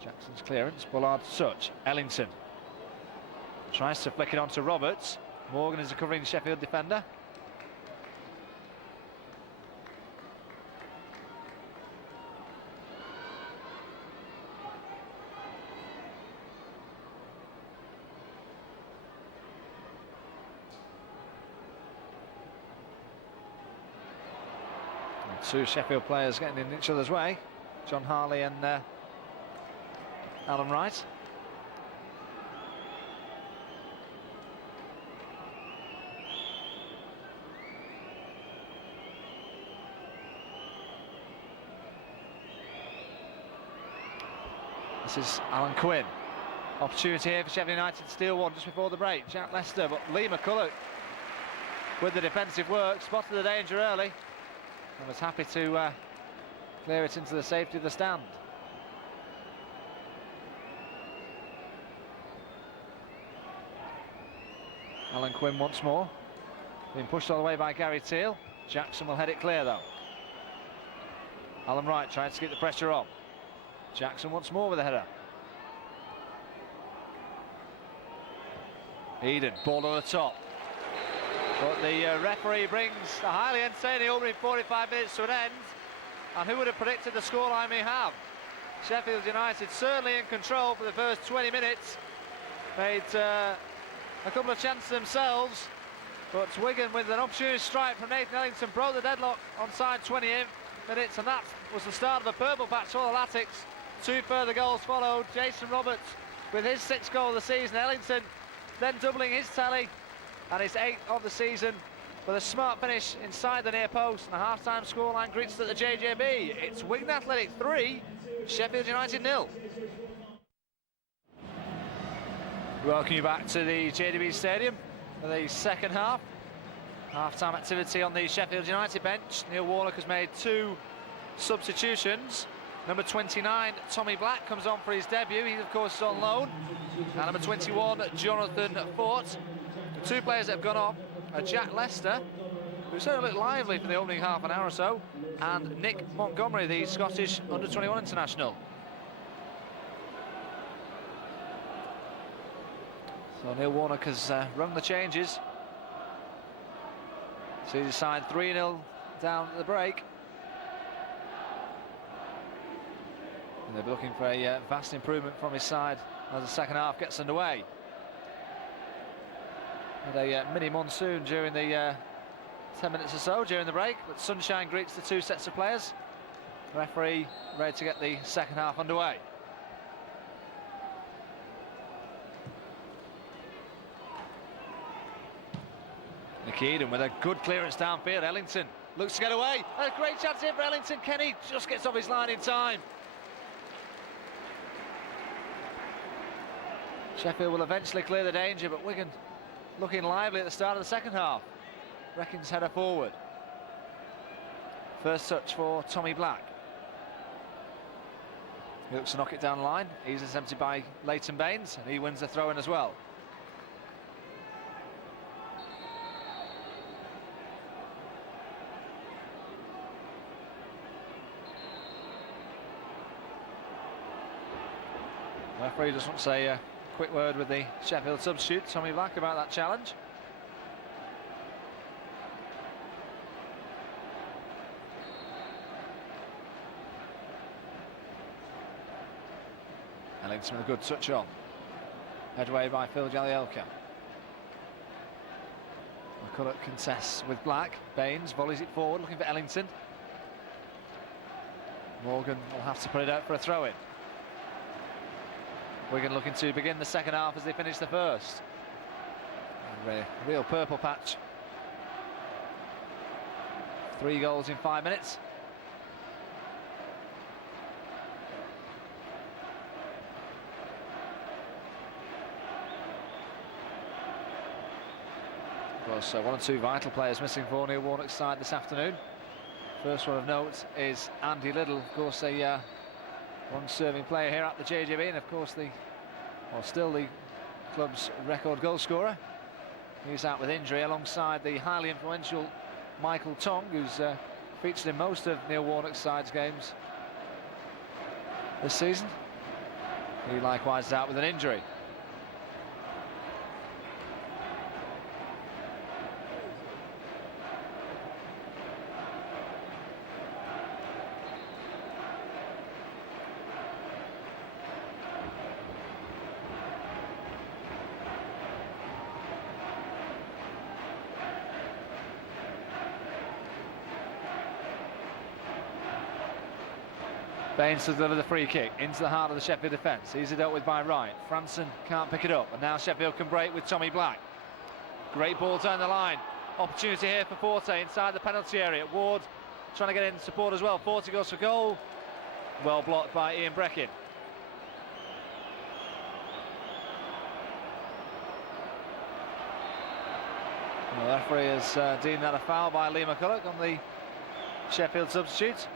Jackson's clearance, Bullard Such, Ellington tries to flick it onto Roberts. Morgan is a covering Sheffield defender. And 2 Sheffield players getting in each other's way, John Harley and Alan Wright. This is Alan Quinn. Opportunity here for Sheffield United to steal one just before the break. Jack Lester, but Lee McCulloch with the defensive work, spotted the danger early and was happy to clear it into the safety of the stand. Alan Quinn once more, being pushed all the way by Gary Teal. Jackson will head it clear though. Alan Wright trying to keep the pressure on. Jackson once more with a header. Eden, ball on the top. But the referee brings the highly entertaining opening 45 minutes to an end. And who would have predicted the scoreline we have? Sheffield United certainly in control for the first 20 minutes. Made a couple of chances themselves. But Wigan with an opportunity strike from Nathan Ellington broke the deadlock on side 20 minutes. And that was the start of a purple patch for the Latics. 2 further goals followed. Jason Roberts with his 6th goal of the season. Ellington then doubling his tally and his 8th of the season with a smart finish inside the near post, and the half-time scoreline greets at the JJB. It's Wigan Athletic 3, Sheffield United 0. Welcome you back to the JJB Stadium for the second half. Half-time activity on the Sheffield United bench. Neil Warnock has made 2 substitutions. Number 29, Tommy Black, comes on for his debut. He, of course, is on loan. And number 21, Jonathan Fort. The 2 players that have gone on are Jack Lester, who certainly looked lively for the opening half an hour or so, and Nick Montgomery, the Scottish under-21 international. So Neil Warnock has rung the changes. Sees his side 3-0 down at the break. And they'll be looking for a vast improvement from his side as the second half gets underway. Had a mini monsoon during the 10 minutes or so during the break, but sunshine greets the 2 sets of players. The referee ready to get the second half underway. Nick Eden with a good clearance downfield. Ellington looks to get away. A great chance here for Ellington. Kenny just gets off his line in time. Sheffield will eventually clear the danger, but Wigan looking lively at the start of the second half. Reckons header forward. First touch for Tommy Black. He looks to knock it down the line. He's attempted by Leighton Baines, and he wins the throw-in as well. The referee just wants to say a quick word with the Sheffield substitute, Tommy Black, about that challenge. Ellington with a good touch on. Headway by Phil Jagielka. McCulloch contests with Black. Baines volleys it forward, looking for Ellington. Morgan will have to put it out for a throw-in. Wigan looking to begin the second half as they finish the first. And a real purple patch. 3 goals in 5 minutes. Of course, 1 or 2 vital players missing for Neil Warnock's side this afternoon. First one of note is Andy Liddell, of course a long-serving player here at the JJB, and of course still the club's record goal scorer. He's out with injury alongside the highly influential Michael Tong, who's featured in most of Neil Warnock's side's games this season. He likewise is out with an injury. Baines to deliver the free kick into the heart of the Sheffield defence. Easily dealt with by Wright. Franson can't pick it up, and now Sheffield can break with Tommy Black. Great ball down the line. Opportunity here for Forte inside the penalty area. Ward trying to get in support as well. Forte goes for goal. Well blocked by Ian Breckin. The referee has deemed that a foul by Lee McCulloch on the Sheffield substitute.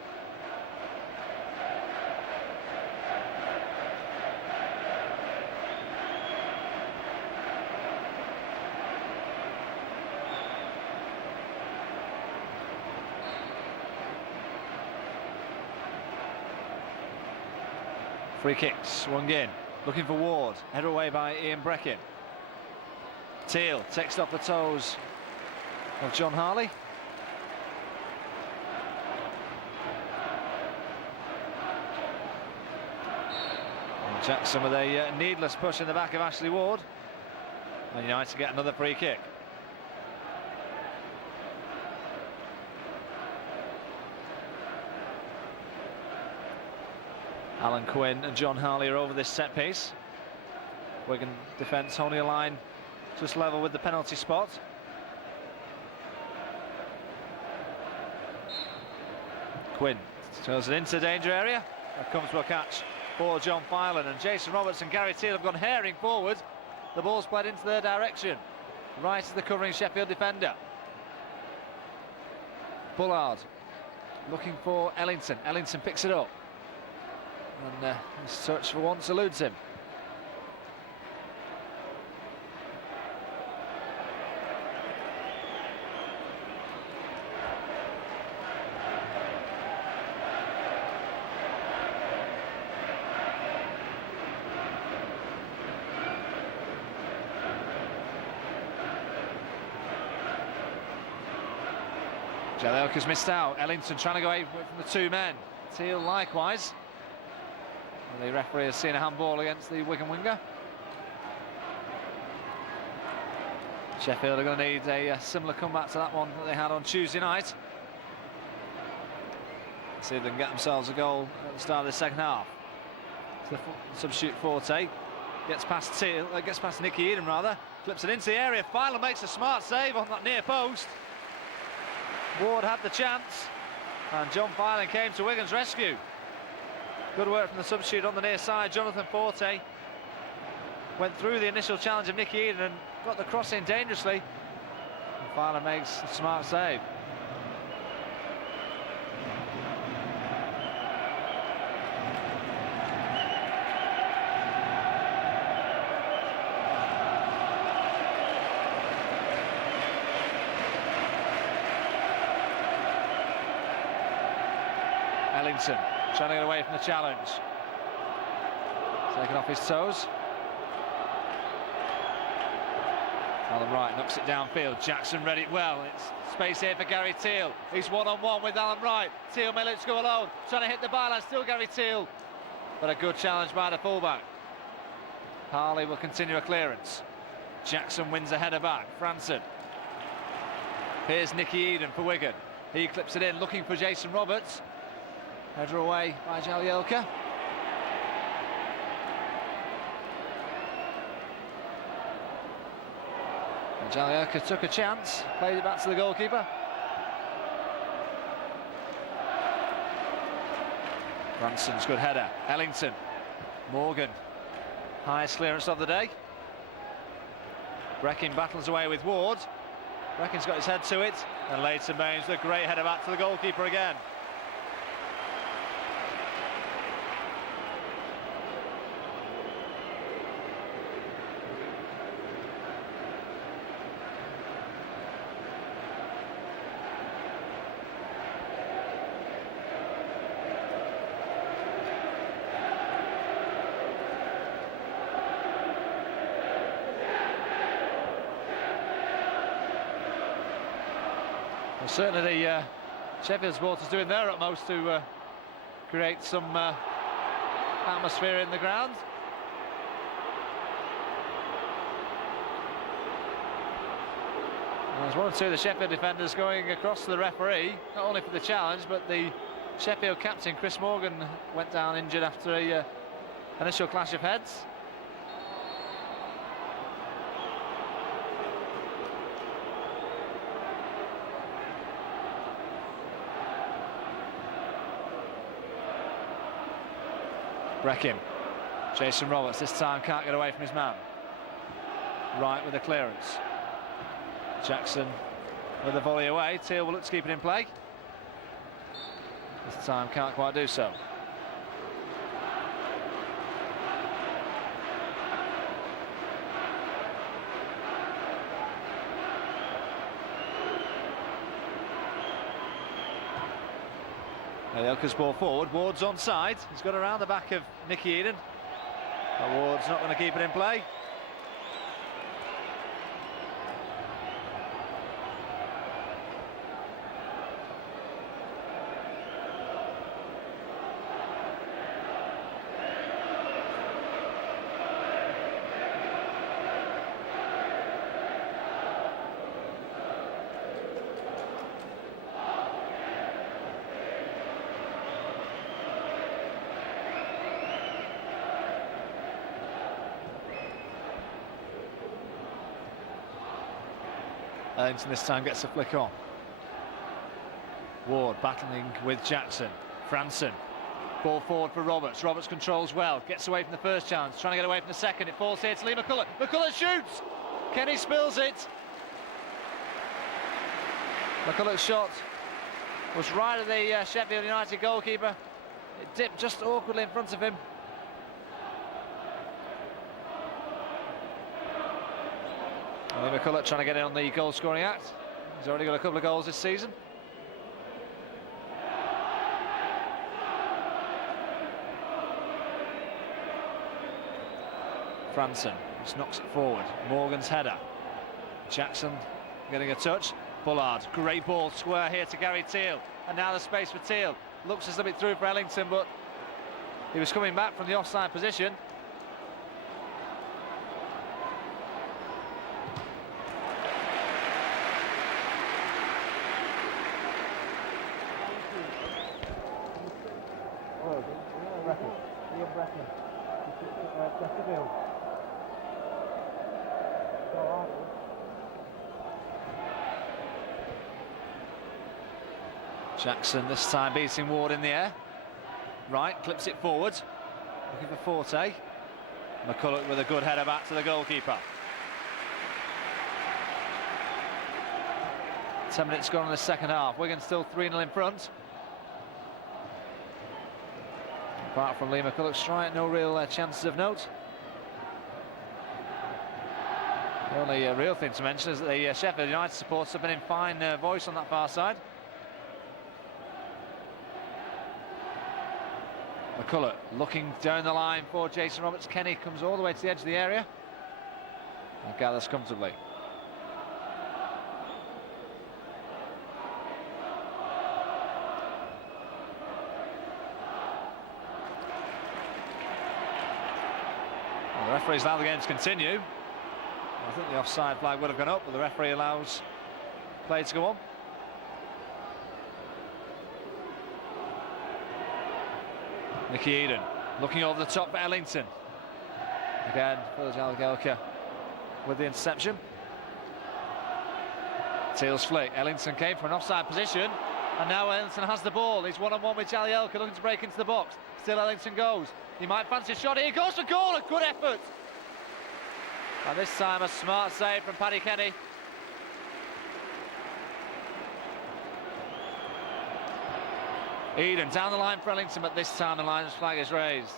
Free kicks swung in, looking for Ward, header away by Ian Breckin. Teal takes it off the toes of John Harley. And Jackson with a needless push in the back of Ashley Ward. And United get another free kick. Alan Quinn and John Harley are over this set piece. Wigan defence holding a line just level with the penalty spot. Quinn throws it into the danger area. That comes to a catch for John Filan, and Jason Roberts and Gary Teal have gone herring forward. The ball's played into their direction, right as the covering Sheffield defender. Bullard looking for Ellington. Ellington picks it up. And his touch for once eludes him. Jagielka's missed out. Ellington trying to go away from the two men. Teal likewise. The referee has seen a handball against the Wigan winger. Sheffield are going to need a similar comeback to that one that they had on Tuesday night. See if they can get themselves a goal at the start of the second half. The substitute Forte gets past Teal, gets past Nicky Eden rather, flips it into the area. Filan makes a smart save on that near post. Ward had the chance, and John Filan came to Wigan's rescue. Good work from the substitute on the near side. Jonathan Forte went through the initial challenge of Nicky Eden and got the cross in dangerously. And Filan makes a smart save. Ellington trying to get away from the challenge. Taken off his toes. Alan Wright knocks it downfield. Jackson read it well. It's space here for Gary Teal. He's one-on-one with Alan Wright. Teal may let it go alone. Trying to hit the byline. Still Gary Teal. But a good challenge by the fullback. Harley will continue a clearance. Jackson wins a header back. Franson. Here's Nicky Eden for Wigan. He clips it in, looking for Jason Roberts. Header away by Jagielka. And Jagielka took a chance, played it back to the goalkeeper. Branson's good header. Ellington. Morgan. Highest clearance of the day. Breckin battles away with Ward. Breckin's got his head to it. And Leighton Baines with a great header back to the goalkeeper again. Well, certainly the Sheffield supporters doing their utmost to create some atmosphere in the ground. There's one or two of the Sheffield defenders going across to the referee, not only for the challenge, but the Sheffield captain Chris Morgan went down injured after a initial clash of heads. Breckin. Jason Roberts this time can't get away from his man. Right with the clearance. Jackson with the volley away. Teal will look to keep it in play. This time can't quite do so. Elka's ball forward. Ward's onside. He's got around the back of Nicky Eden. But Ward's not going to keep it in play. Ellington this time gets a flick on. Ward battling with Jackson. Franson. Ball forward for Roberts. Roberts controls well. Gets away from the first chance. Trying to get away from the second. It falls here to Lee McCulloch. McCulloch shoots! Kenny spills it. McCulloch's shot was right at the Sheffield United goalkeeper. It dipped just awkwardly in front of him. Lee McCulloch trying to get in on the goal-scoring act. He's already got a couple of goals this season. Franson just knocks it forward. Morgan's header. Jackson getting a touch. Bullard, great ball, square here to Gary Teal. And now the space for Teal. Looks to slip it through for Ellington, but he was coming back from the offside position. Jackson this time beating Ward in the air. Right, clips it forward. Looking for Forte. McCulloch with a good header back to the goalkeeper. 10 minutes gone in the second half. Wigan still 3-0 in front. Apart from Lee McCulloch's strike, no real chances of note. The only real thing to mention is that the Sheffield United supporters have been in fine voice on that far side. McCulloch looking down the line for Jason Roberts. Kenny comes all the way to the edge of the area and gathers comfortably. Well, the referee's allowed the game to continue. I think the offside flag would have gone up, but the referee allows play to go on. Nicky Eden looking over the top for Ellington. Again, Virgil Elka with the interception. Teal's flick. Ellington came from an offside position, and now Ellington has the ball. He's one-on-one with Jagielka, looking to break into the box. Still Ellington goes. He might fancy a shot. Here he goes for goal. A good effort. And this time a smart save from Paddy Kenny. Eden down the line for Ellington, but this time the linesman's flag is raised.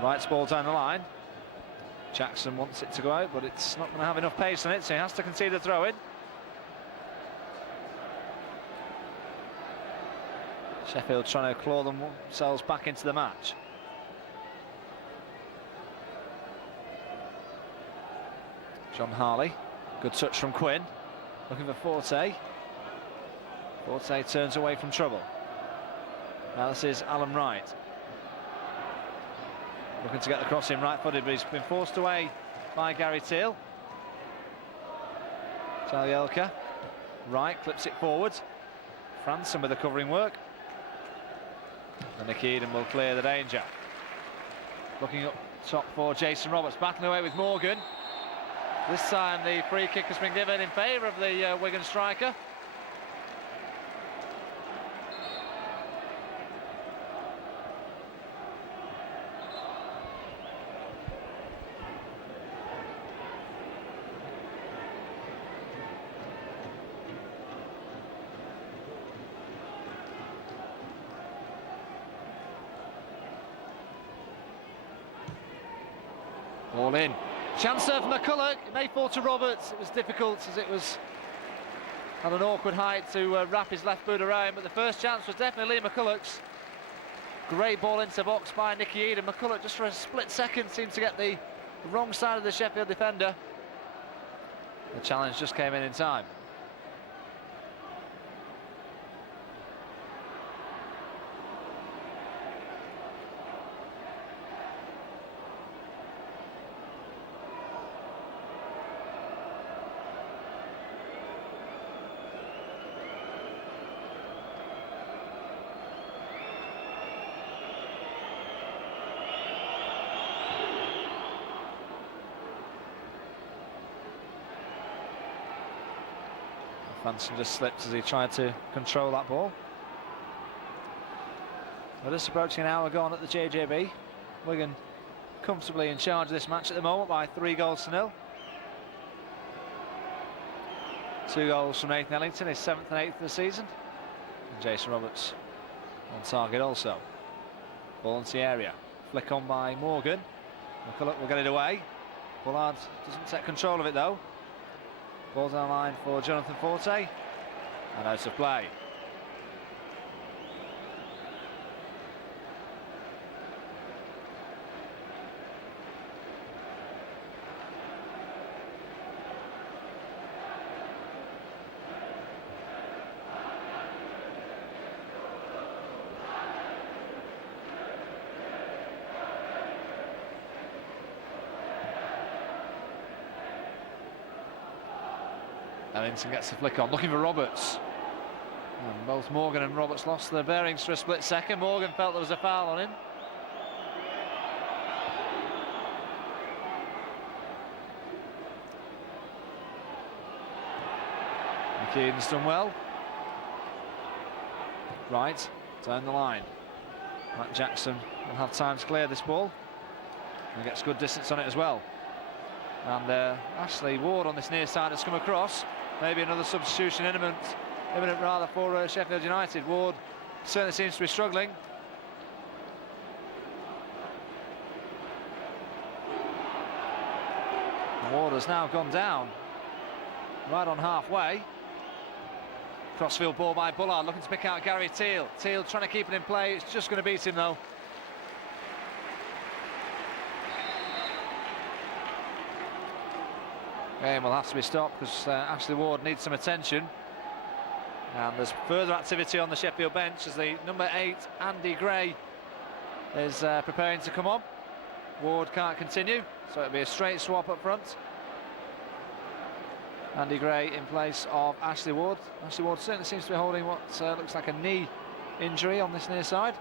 Wright's ball down the line. Jackson wants it to go out, but it's not going to have enough pace on it, so he has to concede a throw-in. Sheffield trying to claw themselves back into the match. John Harley, good touch from Quinn, looking for Forte. Forte turns away from trouble. Now this is Alan Wright. Looking to get the cross in right-footed, but he's been forced away by Gary Teal. Jagielka, Wright clips it forward. Franson with the covering work. And Nicky Eden will clear the danger. Looking up top for Jason Roberts, battling away with Morgan. This time the free kick has been given in favour of the Wigan striker. All in. Chance of McCulloch. It may fall to Roberts. It was difficult as it was at an awkward height to wrap his left boot around, but the first chance was definitely Lee McCulloch's. Great ball into box by Nicky Eden. McCulloch just for a split second seemed to get the wrong side of the Sheffield defender. The challenge just came in time. Franson just slipped as he tried to control that ball. We're just approaching an hour gone at the JJB. Wigan comfortably in charge of this match at the moment by 3-0. 2 goals from Nathan Ellington, his 7th and 8th of the season. And Jason Roberts on target also. Ball into the area. Flick on by Morgan. McCulloch will get it away. Bullard doesn't take control of it though. Ball's on the line for Jonathan Forte, and out of play. Ellington gets the flick on, looking for Roberts. And both Morgan and Roberts lost their bearings for a split second. Morgan felt there was a foul on him. McKean's done well. Right, down the line. Matt Jackson will have time to clear this ball. And gets good distance on it as well. And Ashley Ward on this near side has come across. Maybe another substitution imminent rather for Sheffield United. Ward certainly seems to be struggling. And Ward has now gone down right on halfway. Crossfield ball by Bullard, looking to pick out Gary Teal. Teal trying to keep it in play. It's just going to beat him though. Game will have to be stopped because Ashley Ward needs some attention. And there's further activity on the Sheffield bench as the number 8, Andy Gray, is preparing to come on. Ward can't continue, so it'll be a straight swap up front. Andy Gray in place of Ashley Ward. Ashley Ward certainly seems to be holding what looks like a knee injury on this near side.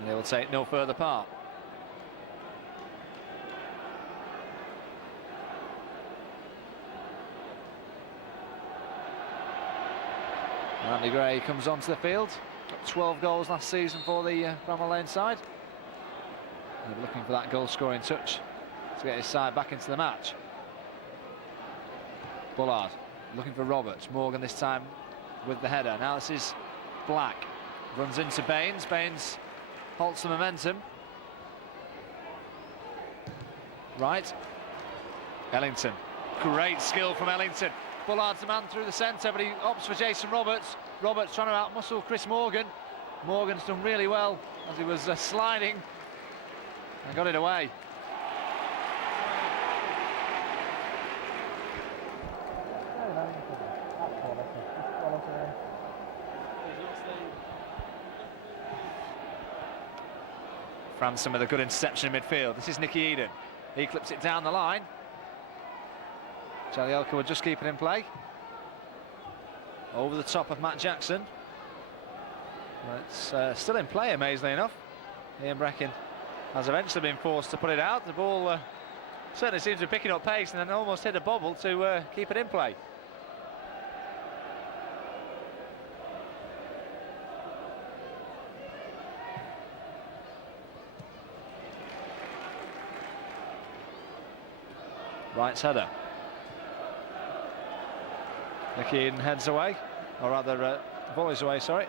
And they will take no further part. Andy Gray comes onto the field. Got 12 goals last season for the Bramall Lane side. And looking for that goal-scoring touch to get his side back into the match. Bullard looking for Roberts. Morgan this time with the header. Now this is Black. Runs into Baines. Baines halts the momentum. Right. Ellington. Great skill from Ellington. Bullard's the man through the centre, but he opts for Jason Roberts. Roberts trying to outmuscle Chris Morgan. Morgan's done really well as he was sliding and got it away. Franson with a good interception in midfield. This is Nicky Eden. He clips it down the line. Jagielka would just keep it in play. Over the top of Matt Jackson. It's still in play, amazingly enough. Ian Brecken has eventually been forced to put it out. The ball Certainly seems to be picking up pace and then almost hit a bobble to keep it in play. Wright's header. McKean heads away, or rather volleys away, sorry.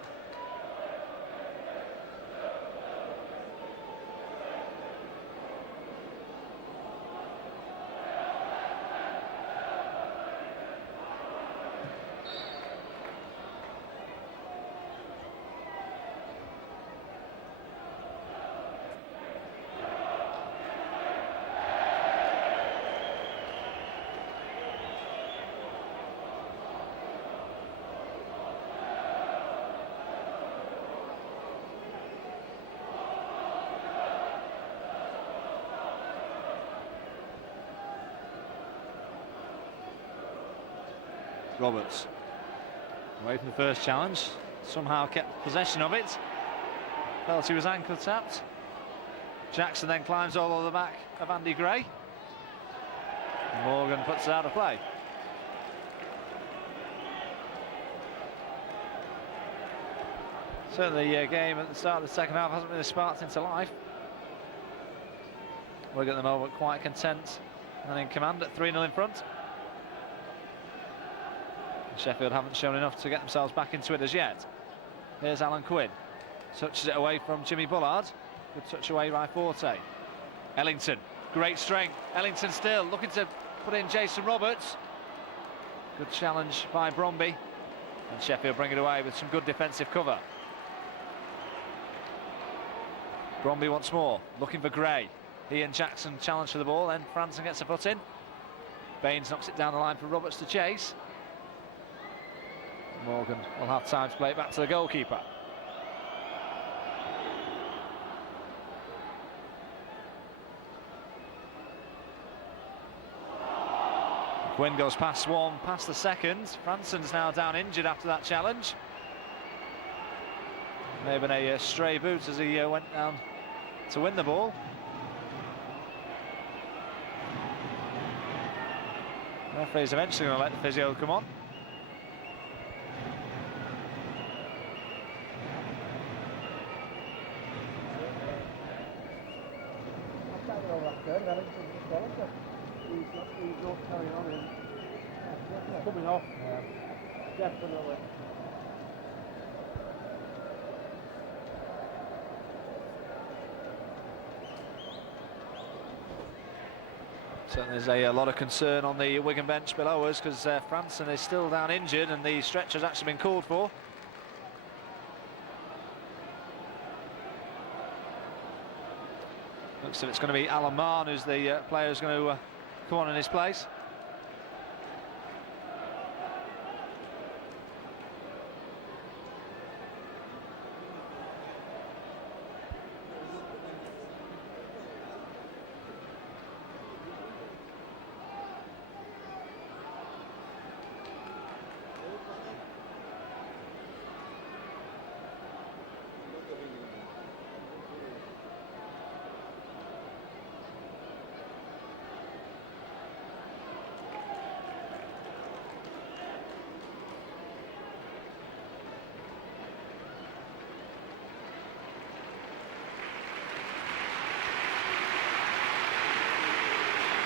Roberts away from the first challenge, somehow kept possession of it. Felt he was ankle tapped. Jackson then climbs all over the back of Andy Gray. Morgan puts it out of play. Certainly the game at the start of the second half hasn't really sparked into life. Wigan at the moment quite content and in command at 3-0 in front. Sheffield haven't shown enough to get themselves back into it as yet. Here's Alan Quinn. Touches it away from Jimmy Bullard. Good touch away by Forte. Ellington, great strength. Ellington still looking to put in Jason Roberts. Good challenge by Bromby. And Sheffield bring it away with some good defensive cover. Bromby once more, looking for Gray. He and Jackson challenge for the ball, then Franson gets a foot in. Baines knocks it down the line for Roberts to chase. Morgan will have time to play it back to the goalkeeper. Quinn goes past one, past the second. Franson's now down injured after that challenge. May have been a stray boot as he went down to win the ball. The referee's eventually going to let the physio come on. Coming off, definitely. Certainly there's a lot of concern on the Wigan bench below us because Franson is still down injured and the stretch has actually been called for. Looks like it's going to be Alan Marn who's the player who's going to come on in his place.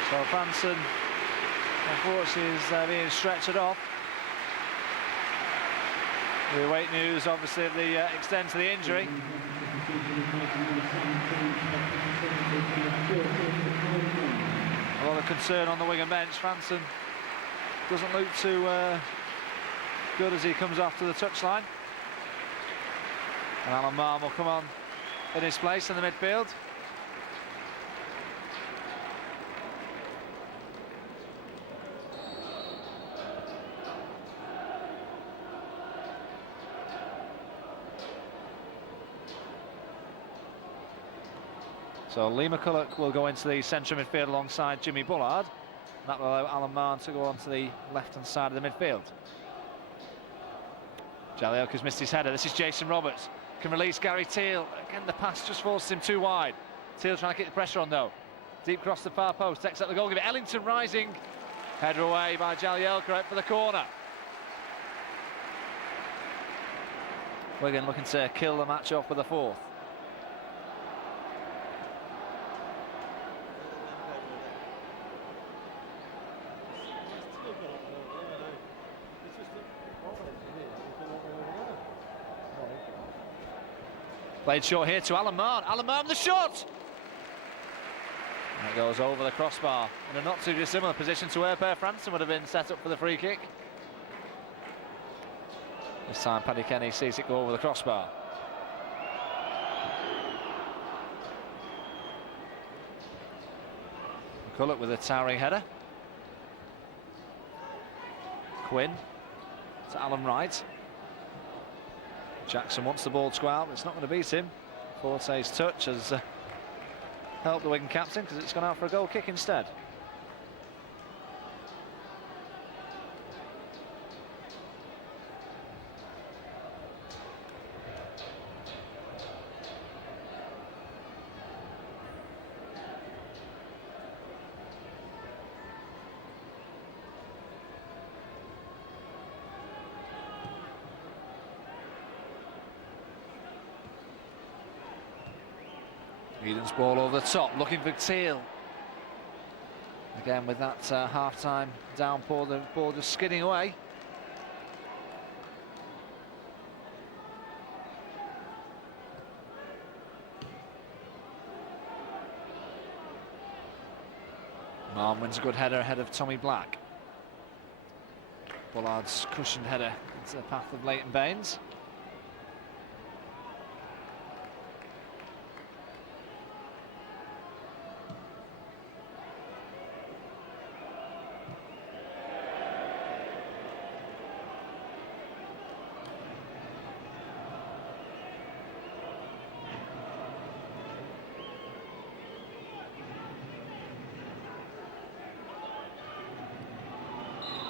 So Franson, unfortunately, is being stretchered off. We await news, obviously, of the extent of the injury. A lot of concern on the Wigan bench. Franson doesn't look too good as he comes off to the touchline. And Alan Marm will come on in his place in the midfield. So Lee McCulloch will go into the central midfield alongside Jimmy Bullard. And that will allow Alan Marn to go on to the left-hand side of the midfield. Jalioka's missed his header. This is Jason Roberts. Can release Gary Teal. Again, the pass just forces him too wide. Teal trying to keep the pressure on, though. Deep cross the far post, takes up the goalkeeper. Ellington rising. Header away by Jagielka out for the corner. Wigan looking to kill the match off with a fourth. Played short here to Alan Marn. Alan Marn, the shot! And it goes over the crossbar in a not too dissimilar position to where Per Franson would have been set up for the free kick. This time Paddy Kenny sees it go over the crossbar. McCulloch with a towering header. Quinn to Alan Wright. Jackson wants the ball to go out, but it's not going to beat him. Forte's touch has helped the Wigan captain because it's gone out for a goal kick instead. Eden's ball over the top, looking for Teal. Again with that half-time downpour, the ball just skidding away. Marn wins a good header ahead of Tommy Black. Bullard's cushioned header into the path of Leighton Baines.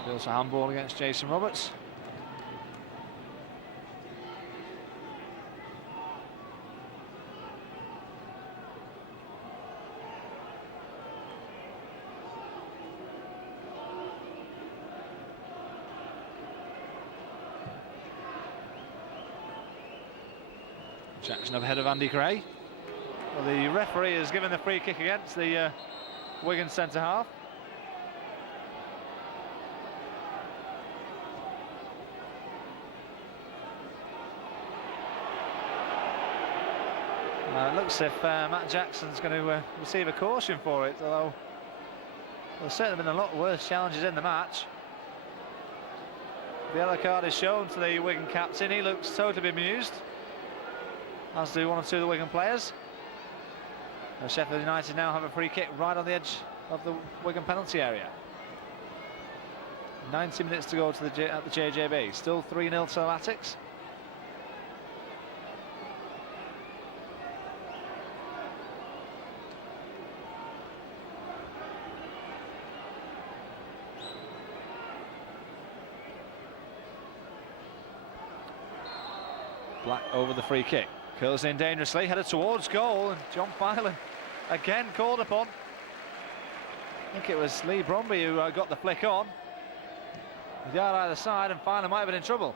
Feels a handball against Jason Roberts. Jackson up ahead of Andy Gray. Well, the referee has given the free kick against the Wigan centre half. It looks as if Matt Jackson's going to receive a caution for it, although there's certainly been a lot worse challenges in the match. The yellow card is shown to the Wigan captain. He looks totally bemused, as do one or two of the Wigan players. Sheffield United now have a free kick right on the edge of the Wigan penalty area. 90 minutes to go to at the JJB. Still 3-0 to the Latics. Black over the free kick, curls in dangerously, headed towards goal, and John Filan again called upon. I think it was Lee Bromby who got the flick on. The yard either side, and Filan might have been in trouble.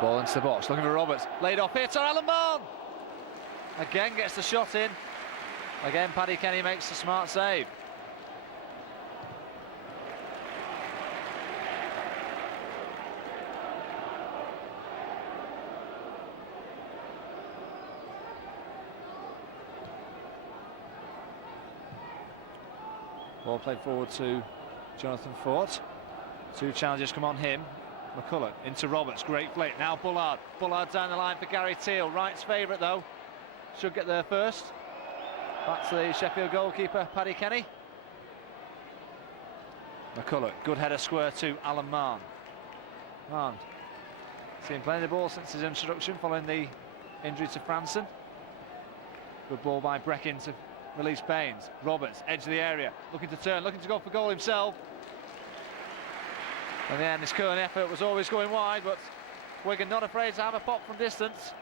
Ball into the box, looking for Roberts, laid off here to Alan Marn. Again gets the shot in. Again, Paddy Kenny makes the smart save. Ball played forward to Jonathan Fort. Two challenges come on him. McCulloch into Roberts, great flick. Now Bullard. Bullard down the line for Gary Teal. Wright's favourite though. Should get there first. Back to the Sheffield goalkeeper, Paddy Kenny. McCulloch, good header square to Alan Marn. Marn, seen playing the ball since his introduction following the injury to Franson. Good ball by Breckin to release Baines. Roberts, edge of the area, looking to turn, looking to go for goal himself. In the end, this curling effort was always going wide, but Wigan not afraid to have a pop from distance.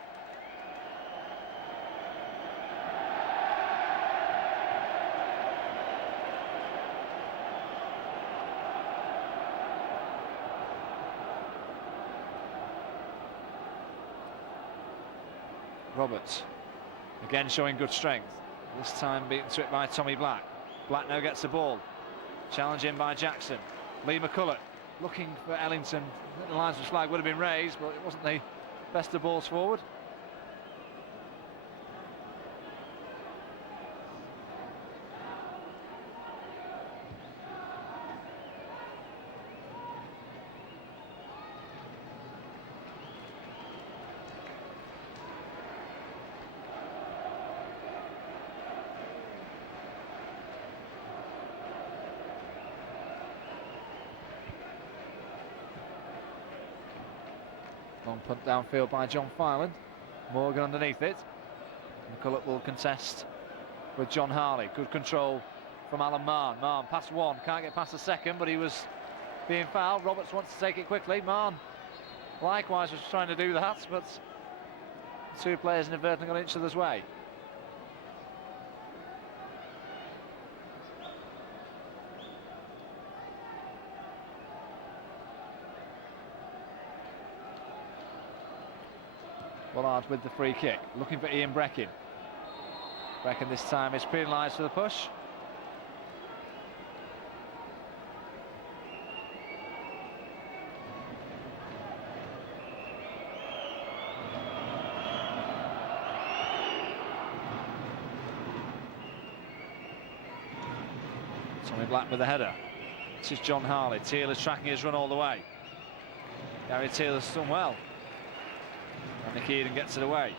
Roberts, again showing good strength. This time beaten to it by Tommy Black. Black now gets the ball. Challenge in by Jackson. Lee McCulloch looking for Ellington. The linesman's flag would have been raised, but it wasn't the best of balls forward. Long punt downfield by John Fireland. Morgan underneath it. McCulloch will contest with John Harley. Good control from Alan Mahon. Mahon past one, can't get past the second, but he was being fouled. Roberts wants to take it quickly. Mahon likewise was trying to do that, but two players inadvertently got in each other's way. Bullard with the free kick, looking for Ian Breckin. Breckin this time is penalised for the push. Tommy Black with the header. This is John Harley. Taylor's tracking his run all the way. Gary Taylor's done well. And McKeon gets it away.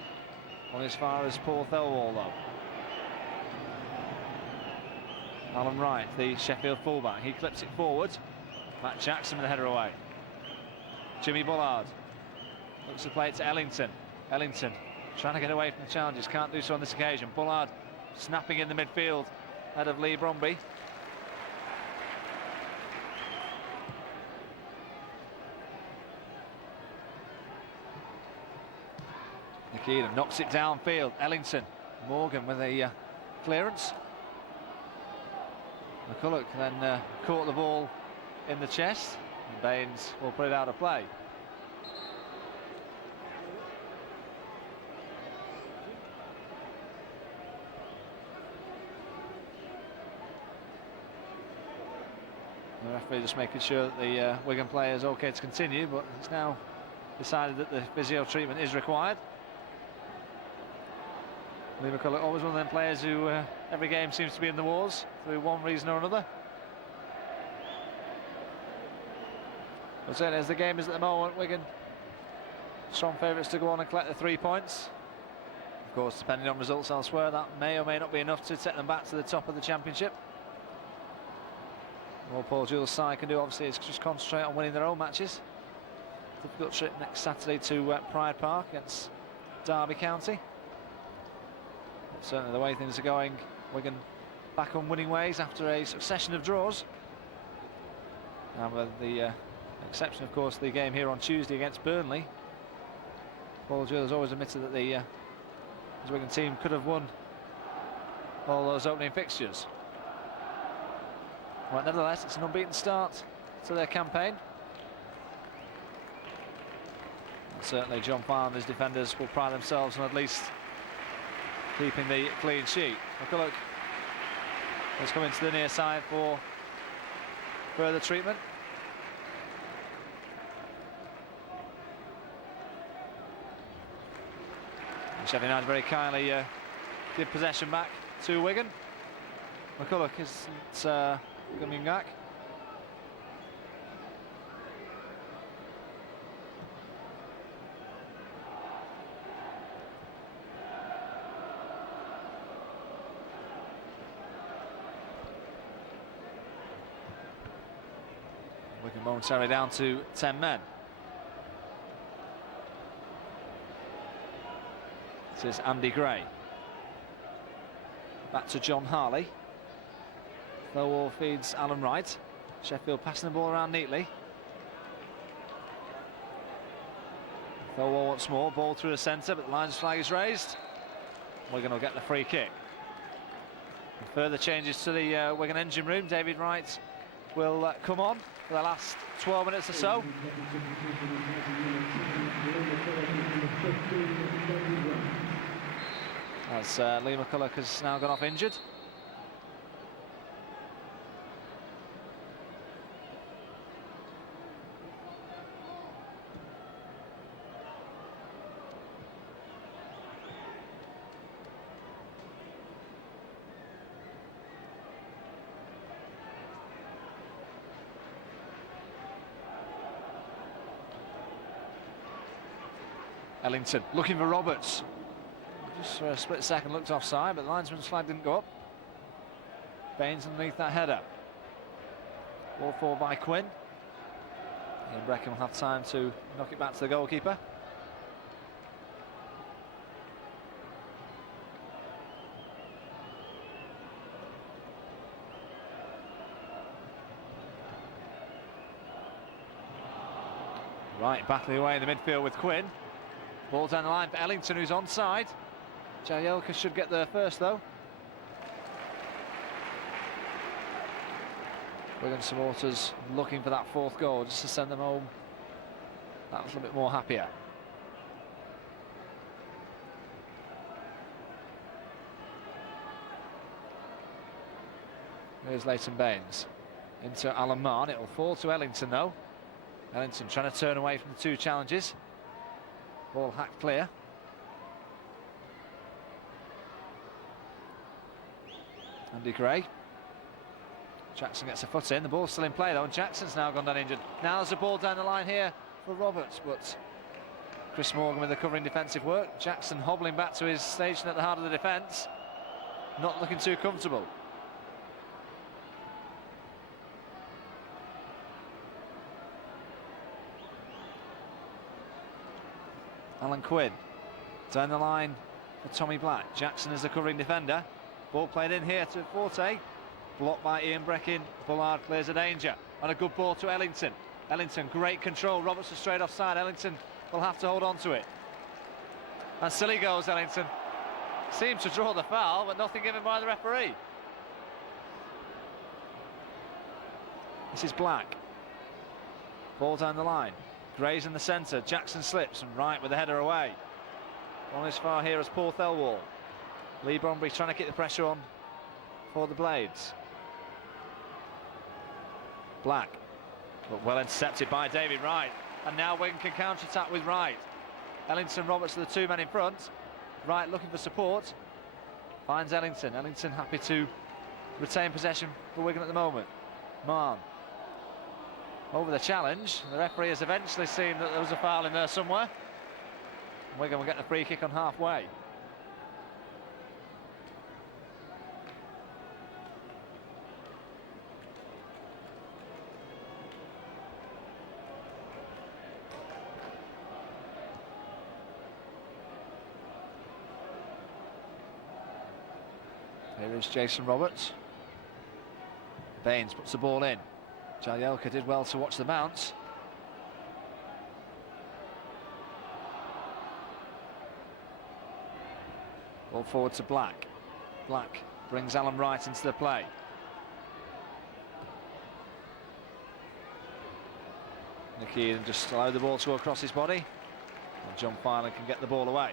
Only as far as Paul Thelwall though. Alan Wright, the Sheffield fullback, he clips it forward. Matt Jackson with the header away. Jimmy Bullard looks to play it to Ellington. Ellington trying to get away from the challenges, can't do so on this occasion. Bullard snapping in the midfield ahead of Lee Bromby. McKeon knocks it downfield. Ellington, Morgan with a clearance. McCulloch then caught the ball in the chest, and Baines will put it out of play. The referee just making sure that the Wigan player is okay to continue, but it's now decided that the physio treatment is required. Lee McCulloch, always one of them players who every game seems to be in the wars through one reason or another. But certainly as the game is at the moment, Wigan strong favourites to go on and collect the 3 points. Of course, depending on results elsewhere, that may or may not be enough to take them back to the top of the Championship. All Paul Jewell's side can do obviously is just concentrate on winning their own matches. Difficult trip next Saturday to Pride Park against Derby County. Certainly the way things are going, Wigan back on winning ways after a succession of draws. And with the exception, of course, the game here on Tuesday against Burnley. Paul Gill has always admitted that the Wigan team could have won all those opening fixtures. Well, nevertheless, it's an unbeaten start to their campaign. And certainly John Farr and his defenders will pride themselves on at least keeping the clean sheet. McCulloch has come into the near side for further treatment. And Sheffield United very kindly give possession back to Wigan. McCulloch isn't coming back. Wigan momentarily down to 10 men. This is Andy Gray. Back to John Harley. Thirlwall feeds Alan Wright. Sheffield passing the ball around neatly. Thorwall once more, ball through the centre, but the linesman's flag is raised. Wigan will get the free kick. And further changes to the Wigan engine room. David Wright will come on for the last 12 minutes or so. As Lee McCulloch has now gone off injured. Ellington looking for Roberts. Just for a split second looked offside, but the linesman's flag didn't go up. Baines underneath that header. Ball forward by Quinn. Ian Breckin will have time to knock it back to the goalkeeper. Right, battling away in the midfield with Quinn. Ball down the line for Ellington, who's onside. Jagielka should get there first, though. Wigan supporters looking for that fourth goal, just to send them home that little bit more happier. Here's Leighton Baines. Into Alan Marn. It'll fall to Ellington, though. Ellington trying to turn away from the two challenges. Ball hacked clear. Andy Gray. Jackson gets a foot in. The ball's still in play though, and Jackson's now gone down injured. Now there's a ball down the line here for Roberts, but Chris Morgan with the covering defensive work. Jackson hobbling back to his station at the heart of the defence. Not looking too comfortable. Alan Quinn down the line for Tommy Black. Jackson is the covering defender. Ball played in here to Forte. Blocked by Ian Breckin. Bullard clears a danger. And a good ball to Ellington. Ellington, great control. Robertson straight offside. Ellington will have to hold on to it. And still he goes, Ellington. Seems to draw the foul, but nothing given by the referee. This is Black. Ball down the line. Gray's in the centre. Jackson slips and Wright with the header away. On as far here as Paul Thelwall. Lee Bromby trying to keep the pressure on for the Blades. Black, but well intercepted by David Wright. And now Wigan can counter-attack with Wright. Ellington, Roberts are the two men in front. Wright looking for support. Finds Ellington. Ellington happy to retain possession for Wigan at the moment. Marn. Over the challenge. The referee has eventually seen that there was a foul in there somewhere. Wigan will get the free kick on halfway. Here is Jason Roberts. Baines puts the ball in. Jagielka did well to watch the bounce. Ball forward to Black. Black brings Alan Wright into the play. Nicky just allowed the ball to go across his body. And John Filan can get the ball away.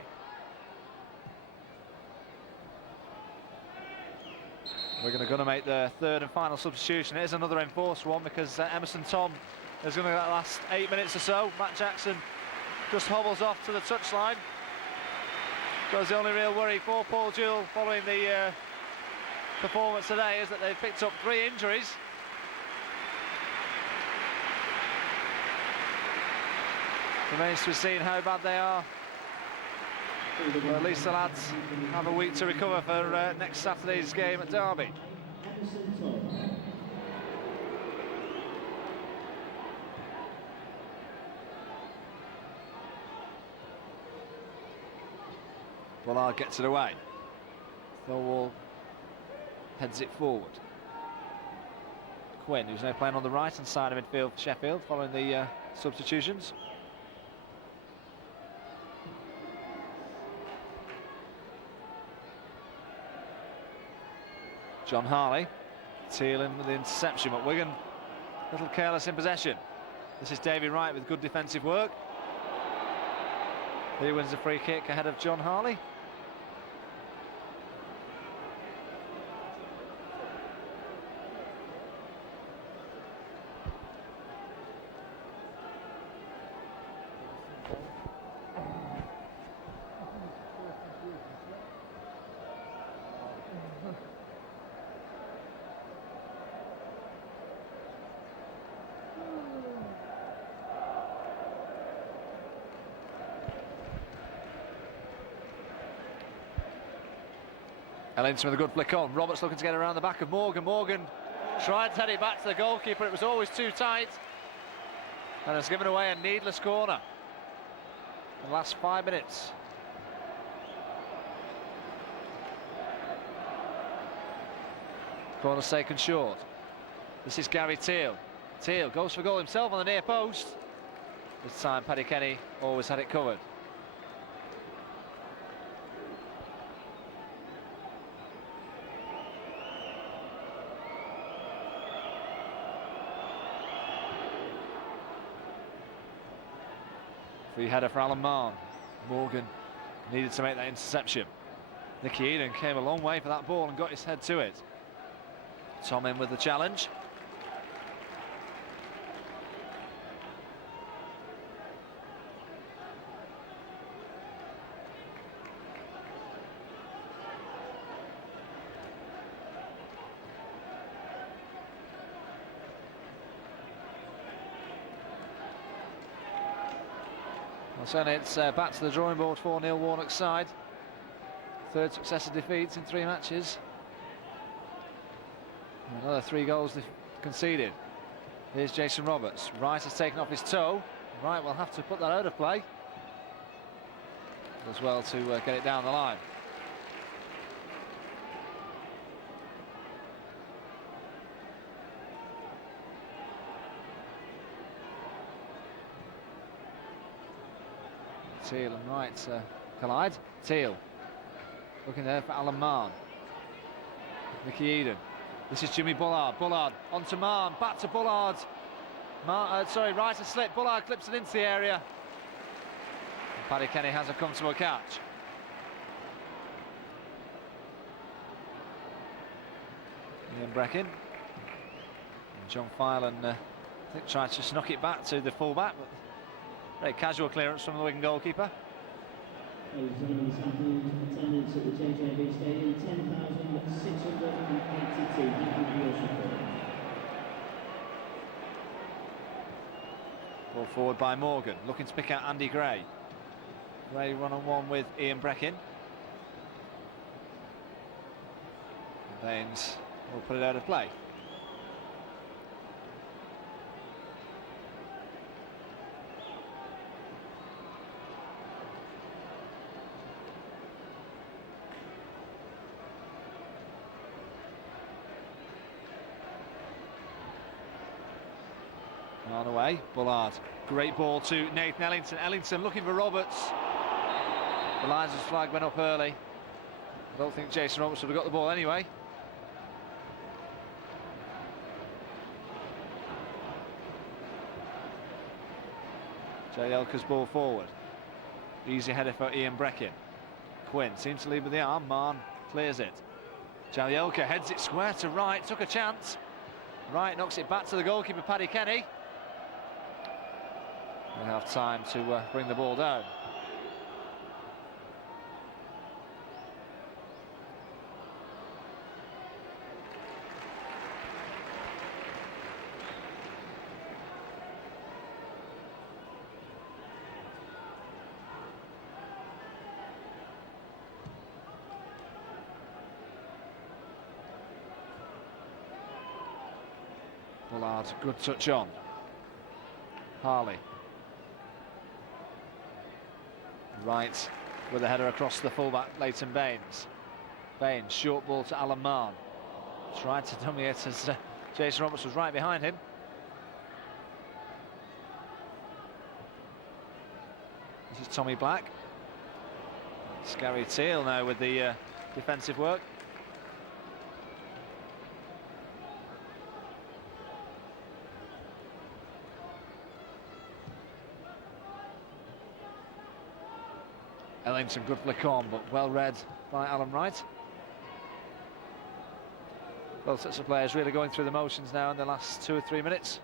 We're going to make the third and final substitution. It is another enforced one because Emerson Tom is going to get the last 8 minutes or so. Matt Jackson just hobbles off to the touchline. Because the only real worry for Paul Jewell following the performance today is that they've picked up 3 injuries. Remains to be seen how bad they are. Well, at least the lads have a week to recover for next Saturday's game at Derby. Bullard gets it away. Thorwall heads it forward. Quinn, who's now playing on the right-hand side of midfield for Sheffield, following the substitutions. John Harley. Teal in with the interception, but Wigan a little careless in possession. This is Davy Wright with good defensive work. He wins the free kick ahead of John Harley. Ellington with a good flick on. Roberts looking to get around the back of Morgan. Morgan tried to head it back to the goalkeeper. It was always too tight. And has given away a needless corner in the last 5 minutes. Corner's taken short. This is Gary Teal. Teal goes for goal himself on the near post. This time Paddy Kenny always had it covered. Free header for Alan Marn. Morgan needed to make that interception. Nicky Eden came a long way for that ball and got his head to it. Tom in with the challenge. Well, certainly it's back to the drawing board for Neil Warnock's side. Third successive defeats in 3 matches. Another 3 goals they've conceded. Here's Jason Roberts. Wright has taken off his toe. Wright will have to put that out of play as well to get it down the line. Teal and Wright collide. Teal looking there for Alan Marn. Nicky Eden. This is Jimmy Bullard. Bullard onto Marn, back to Bullard. Wright has slipped. Bullard clips it into the area. And Paddy Kenny has a comfortable catch. Ian Breckin. And John Filan, I think, tried to knock it back to the full-back, but very casual clearance from the Wigan goalkeeper. Attendance at the JJB Stadium, 10,682. Thank you for your support. Ball forward by Morgan, looking to pick out Andy Gray. Gray one-on-one with Ian Breckin. Baines will put it out of play. On away, Bullard. Great ball to Nathan Ellington. Ellington looking for Roberts. The linesman's flag went up early. I don't think Jason Roberts would have got the ball anyway. Jagielka's ball forward. Easy header for Ian Breckin. Quinn seems to lead with the arm. Marn clears it. Jagielka heads it square to Wright. Took a chance. Wright knocks it back to the goalkeeper, Paddy Kenny. We have time to bring the ball down. Bullard, good touch on. Harley. Right with a header across the fullback, Leighton Baines. Baines, short ball to Alan Marn. Tried to dummy it as Jason Roberts was right behind him. This is Tommy Black. It's Gary Teal now with the defensive work. Ellington, good flick on, but well read by Alan Wright. Both sets of players really going through the motions now in the last 2 or 3 minutes.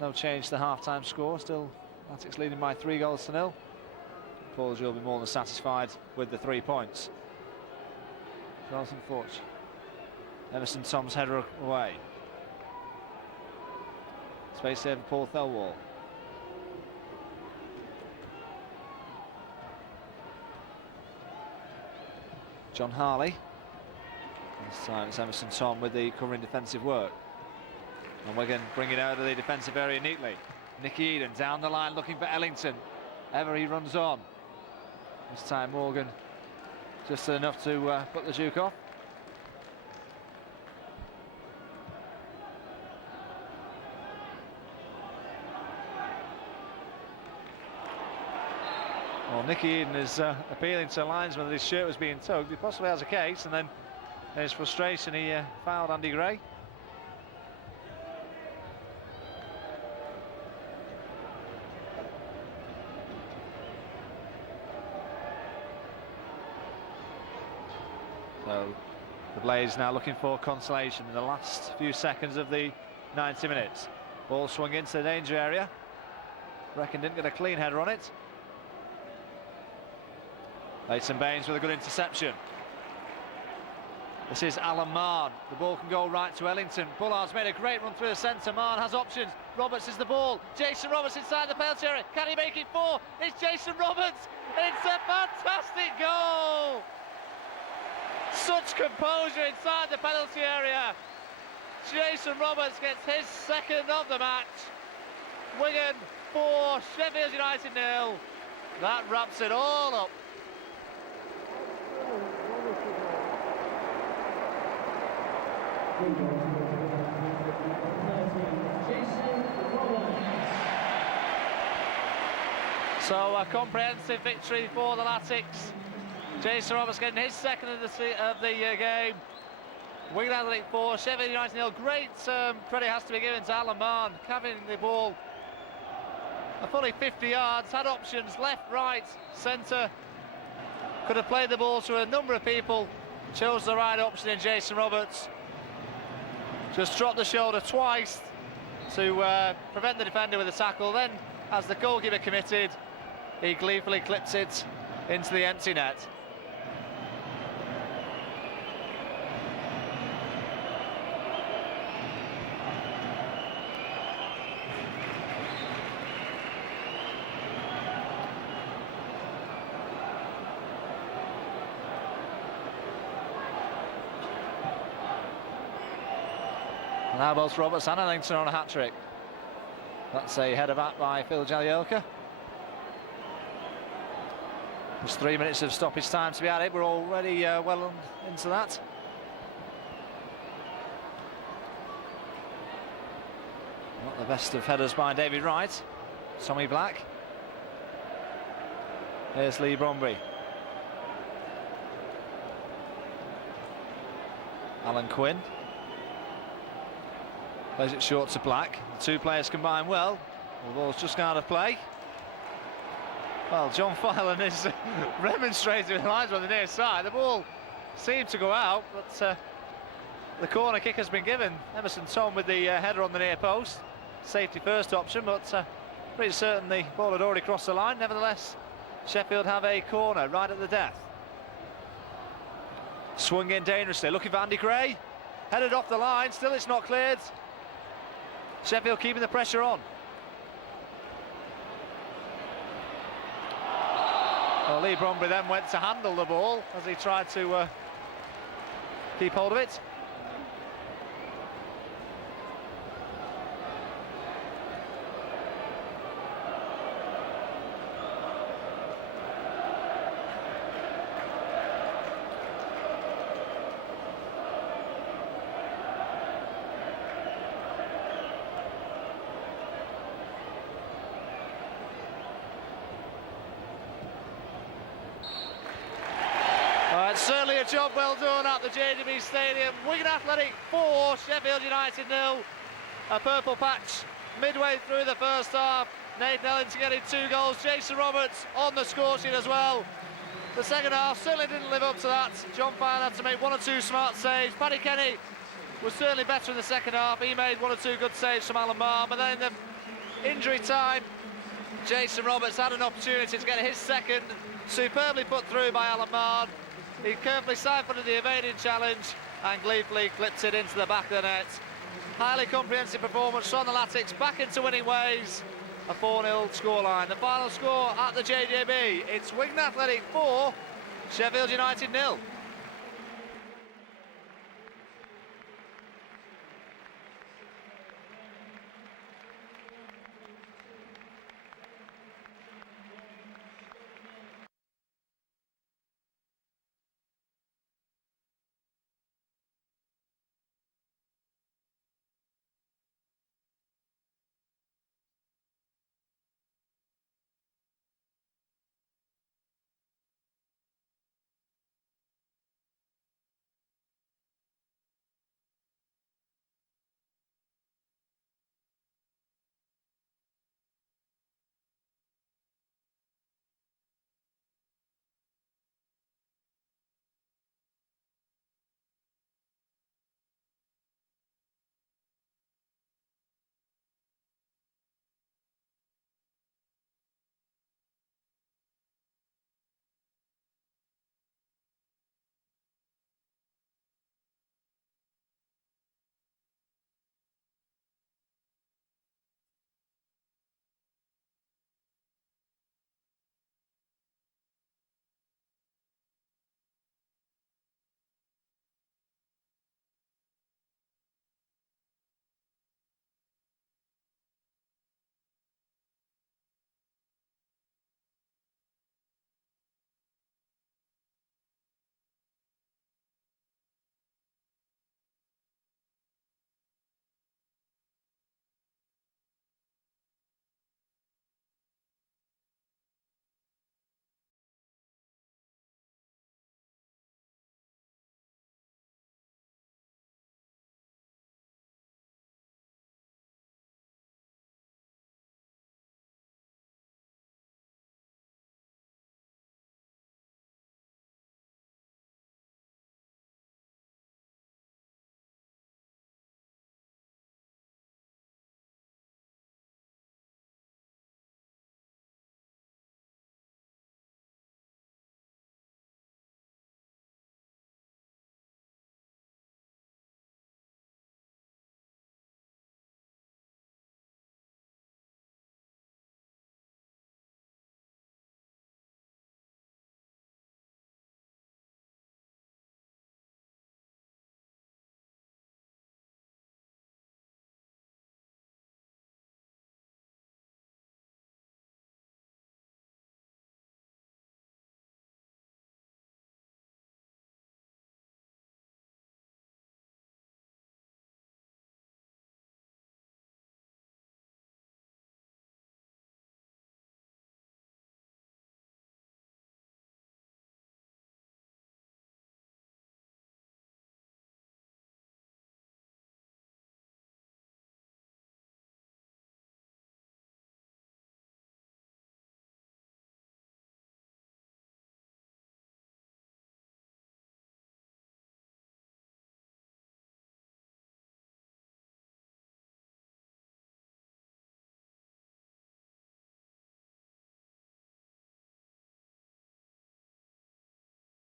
No change to the half-time score, still Athletics leading by 3-0. Paul will be more than satisfied with the 3 points. Jonathan Forge. Emerson Tom's header away. Space save for Paul Thelwall. John Harley. This time it's Emerson Tom with the covering defensive work. And Wigan bring it out of the defensive area neatly. Nicky Eden down the line looking for Ellington. Ever he runs on. This time Morgan just enough to put the Duke off. Well, Nicky Eden is appealing to linesman that his shirt was being tugged. He possibly has a case, and then in his frustration he fouled Andy Gray. So the Blaze now looking for consolation in the last few seconds of the 90 minutes. Ball swung into the danger area. Reckon didn't get a clean header on it. Leighton Baines with a good interception. This is Alan Marn. The ball can go right to Ellington. Bullard's made a great run through the centre. Marn has options. Roberts is the ball. Jason Roberts inside the penalty area. Can he make it 4? It's Jason Roberts. It's a fantastic goal. Such composure inside the penalty area. Jason Roberts gets his 2nd of the match. Wigan 4, Sheffield United 0. That wraps it all up. So a comprehensive victory for the Latics. Jason Roberts getting his 2nd of the game. Wigan Athletic 4, Sheffield United 0. Great credit has to be given to Alan Marn, having the ball a fully 50 yards, had options left, right, centre. Could have played the ball to a number of people. Chose the right option in Jason Roberts. Just dropped the shoulder twice to prevent the defender with a tackle. Then, as the goalkeeper committed, he gleefully clipped it into the empty net. Now both Roberts and Ellington on a hat-trick. That's a header back by Phil Jagielka. There's 3 minutes of stoppage time to be added. We're already well into that. Not the best of headers by David Wright. Tommy Black. Here's Lee Bromby. Alan Quinn. Plays it short to Black. The 2 players combine well. The ball's just gone out of play. Well, John Filan is remonstrating with the linesman on the near side. The ball seemed to go out, but the corner kick has been given. Emerson Tom with the header on the near post. Safety first option, but pretty certain the ball had already crossed the line. Nevertheless, Sheffield have a corner right at the death. Swung in dangerously, looking for Andy Gray. Headed off the line, still it's not cleared. Sheffield keeping the pressure on. Well, Lee Bromby then went to handle the ball as he tried to keep hold of it. Certainly a job well done at the JJB Stadium. Wigan Athletic 4, Sheffield United 0. A purple patch midway through the first half. Nathan Ellington getting 2 goals. Jason Roberts on the score sheet as well. The second half certainly didn't live up to that. John Fine had to make 1 or 2 smart saves. Paddy Kenny was certainly better in the second half. He made 1 or 2 good saves from Alan Marr. But then in the injury time, Jason Roberts had an opportunity to get his second, superbly put through by Alan Marr. He carefully siphoned the evading challenge and gleefully clipped it into the back of the net. Highly comprehensive performance from the Latics, back into winning ways. A 4-0 scoreline. The final score at the JJB, it's Wigan Athletic 4, Sheffield United 0.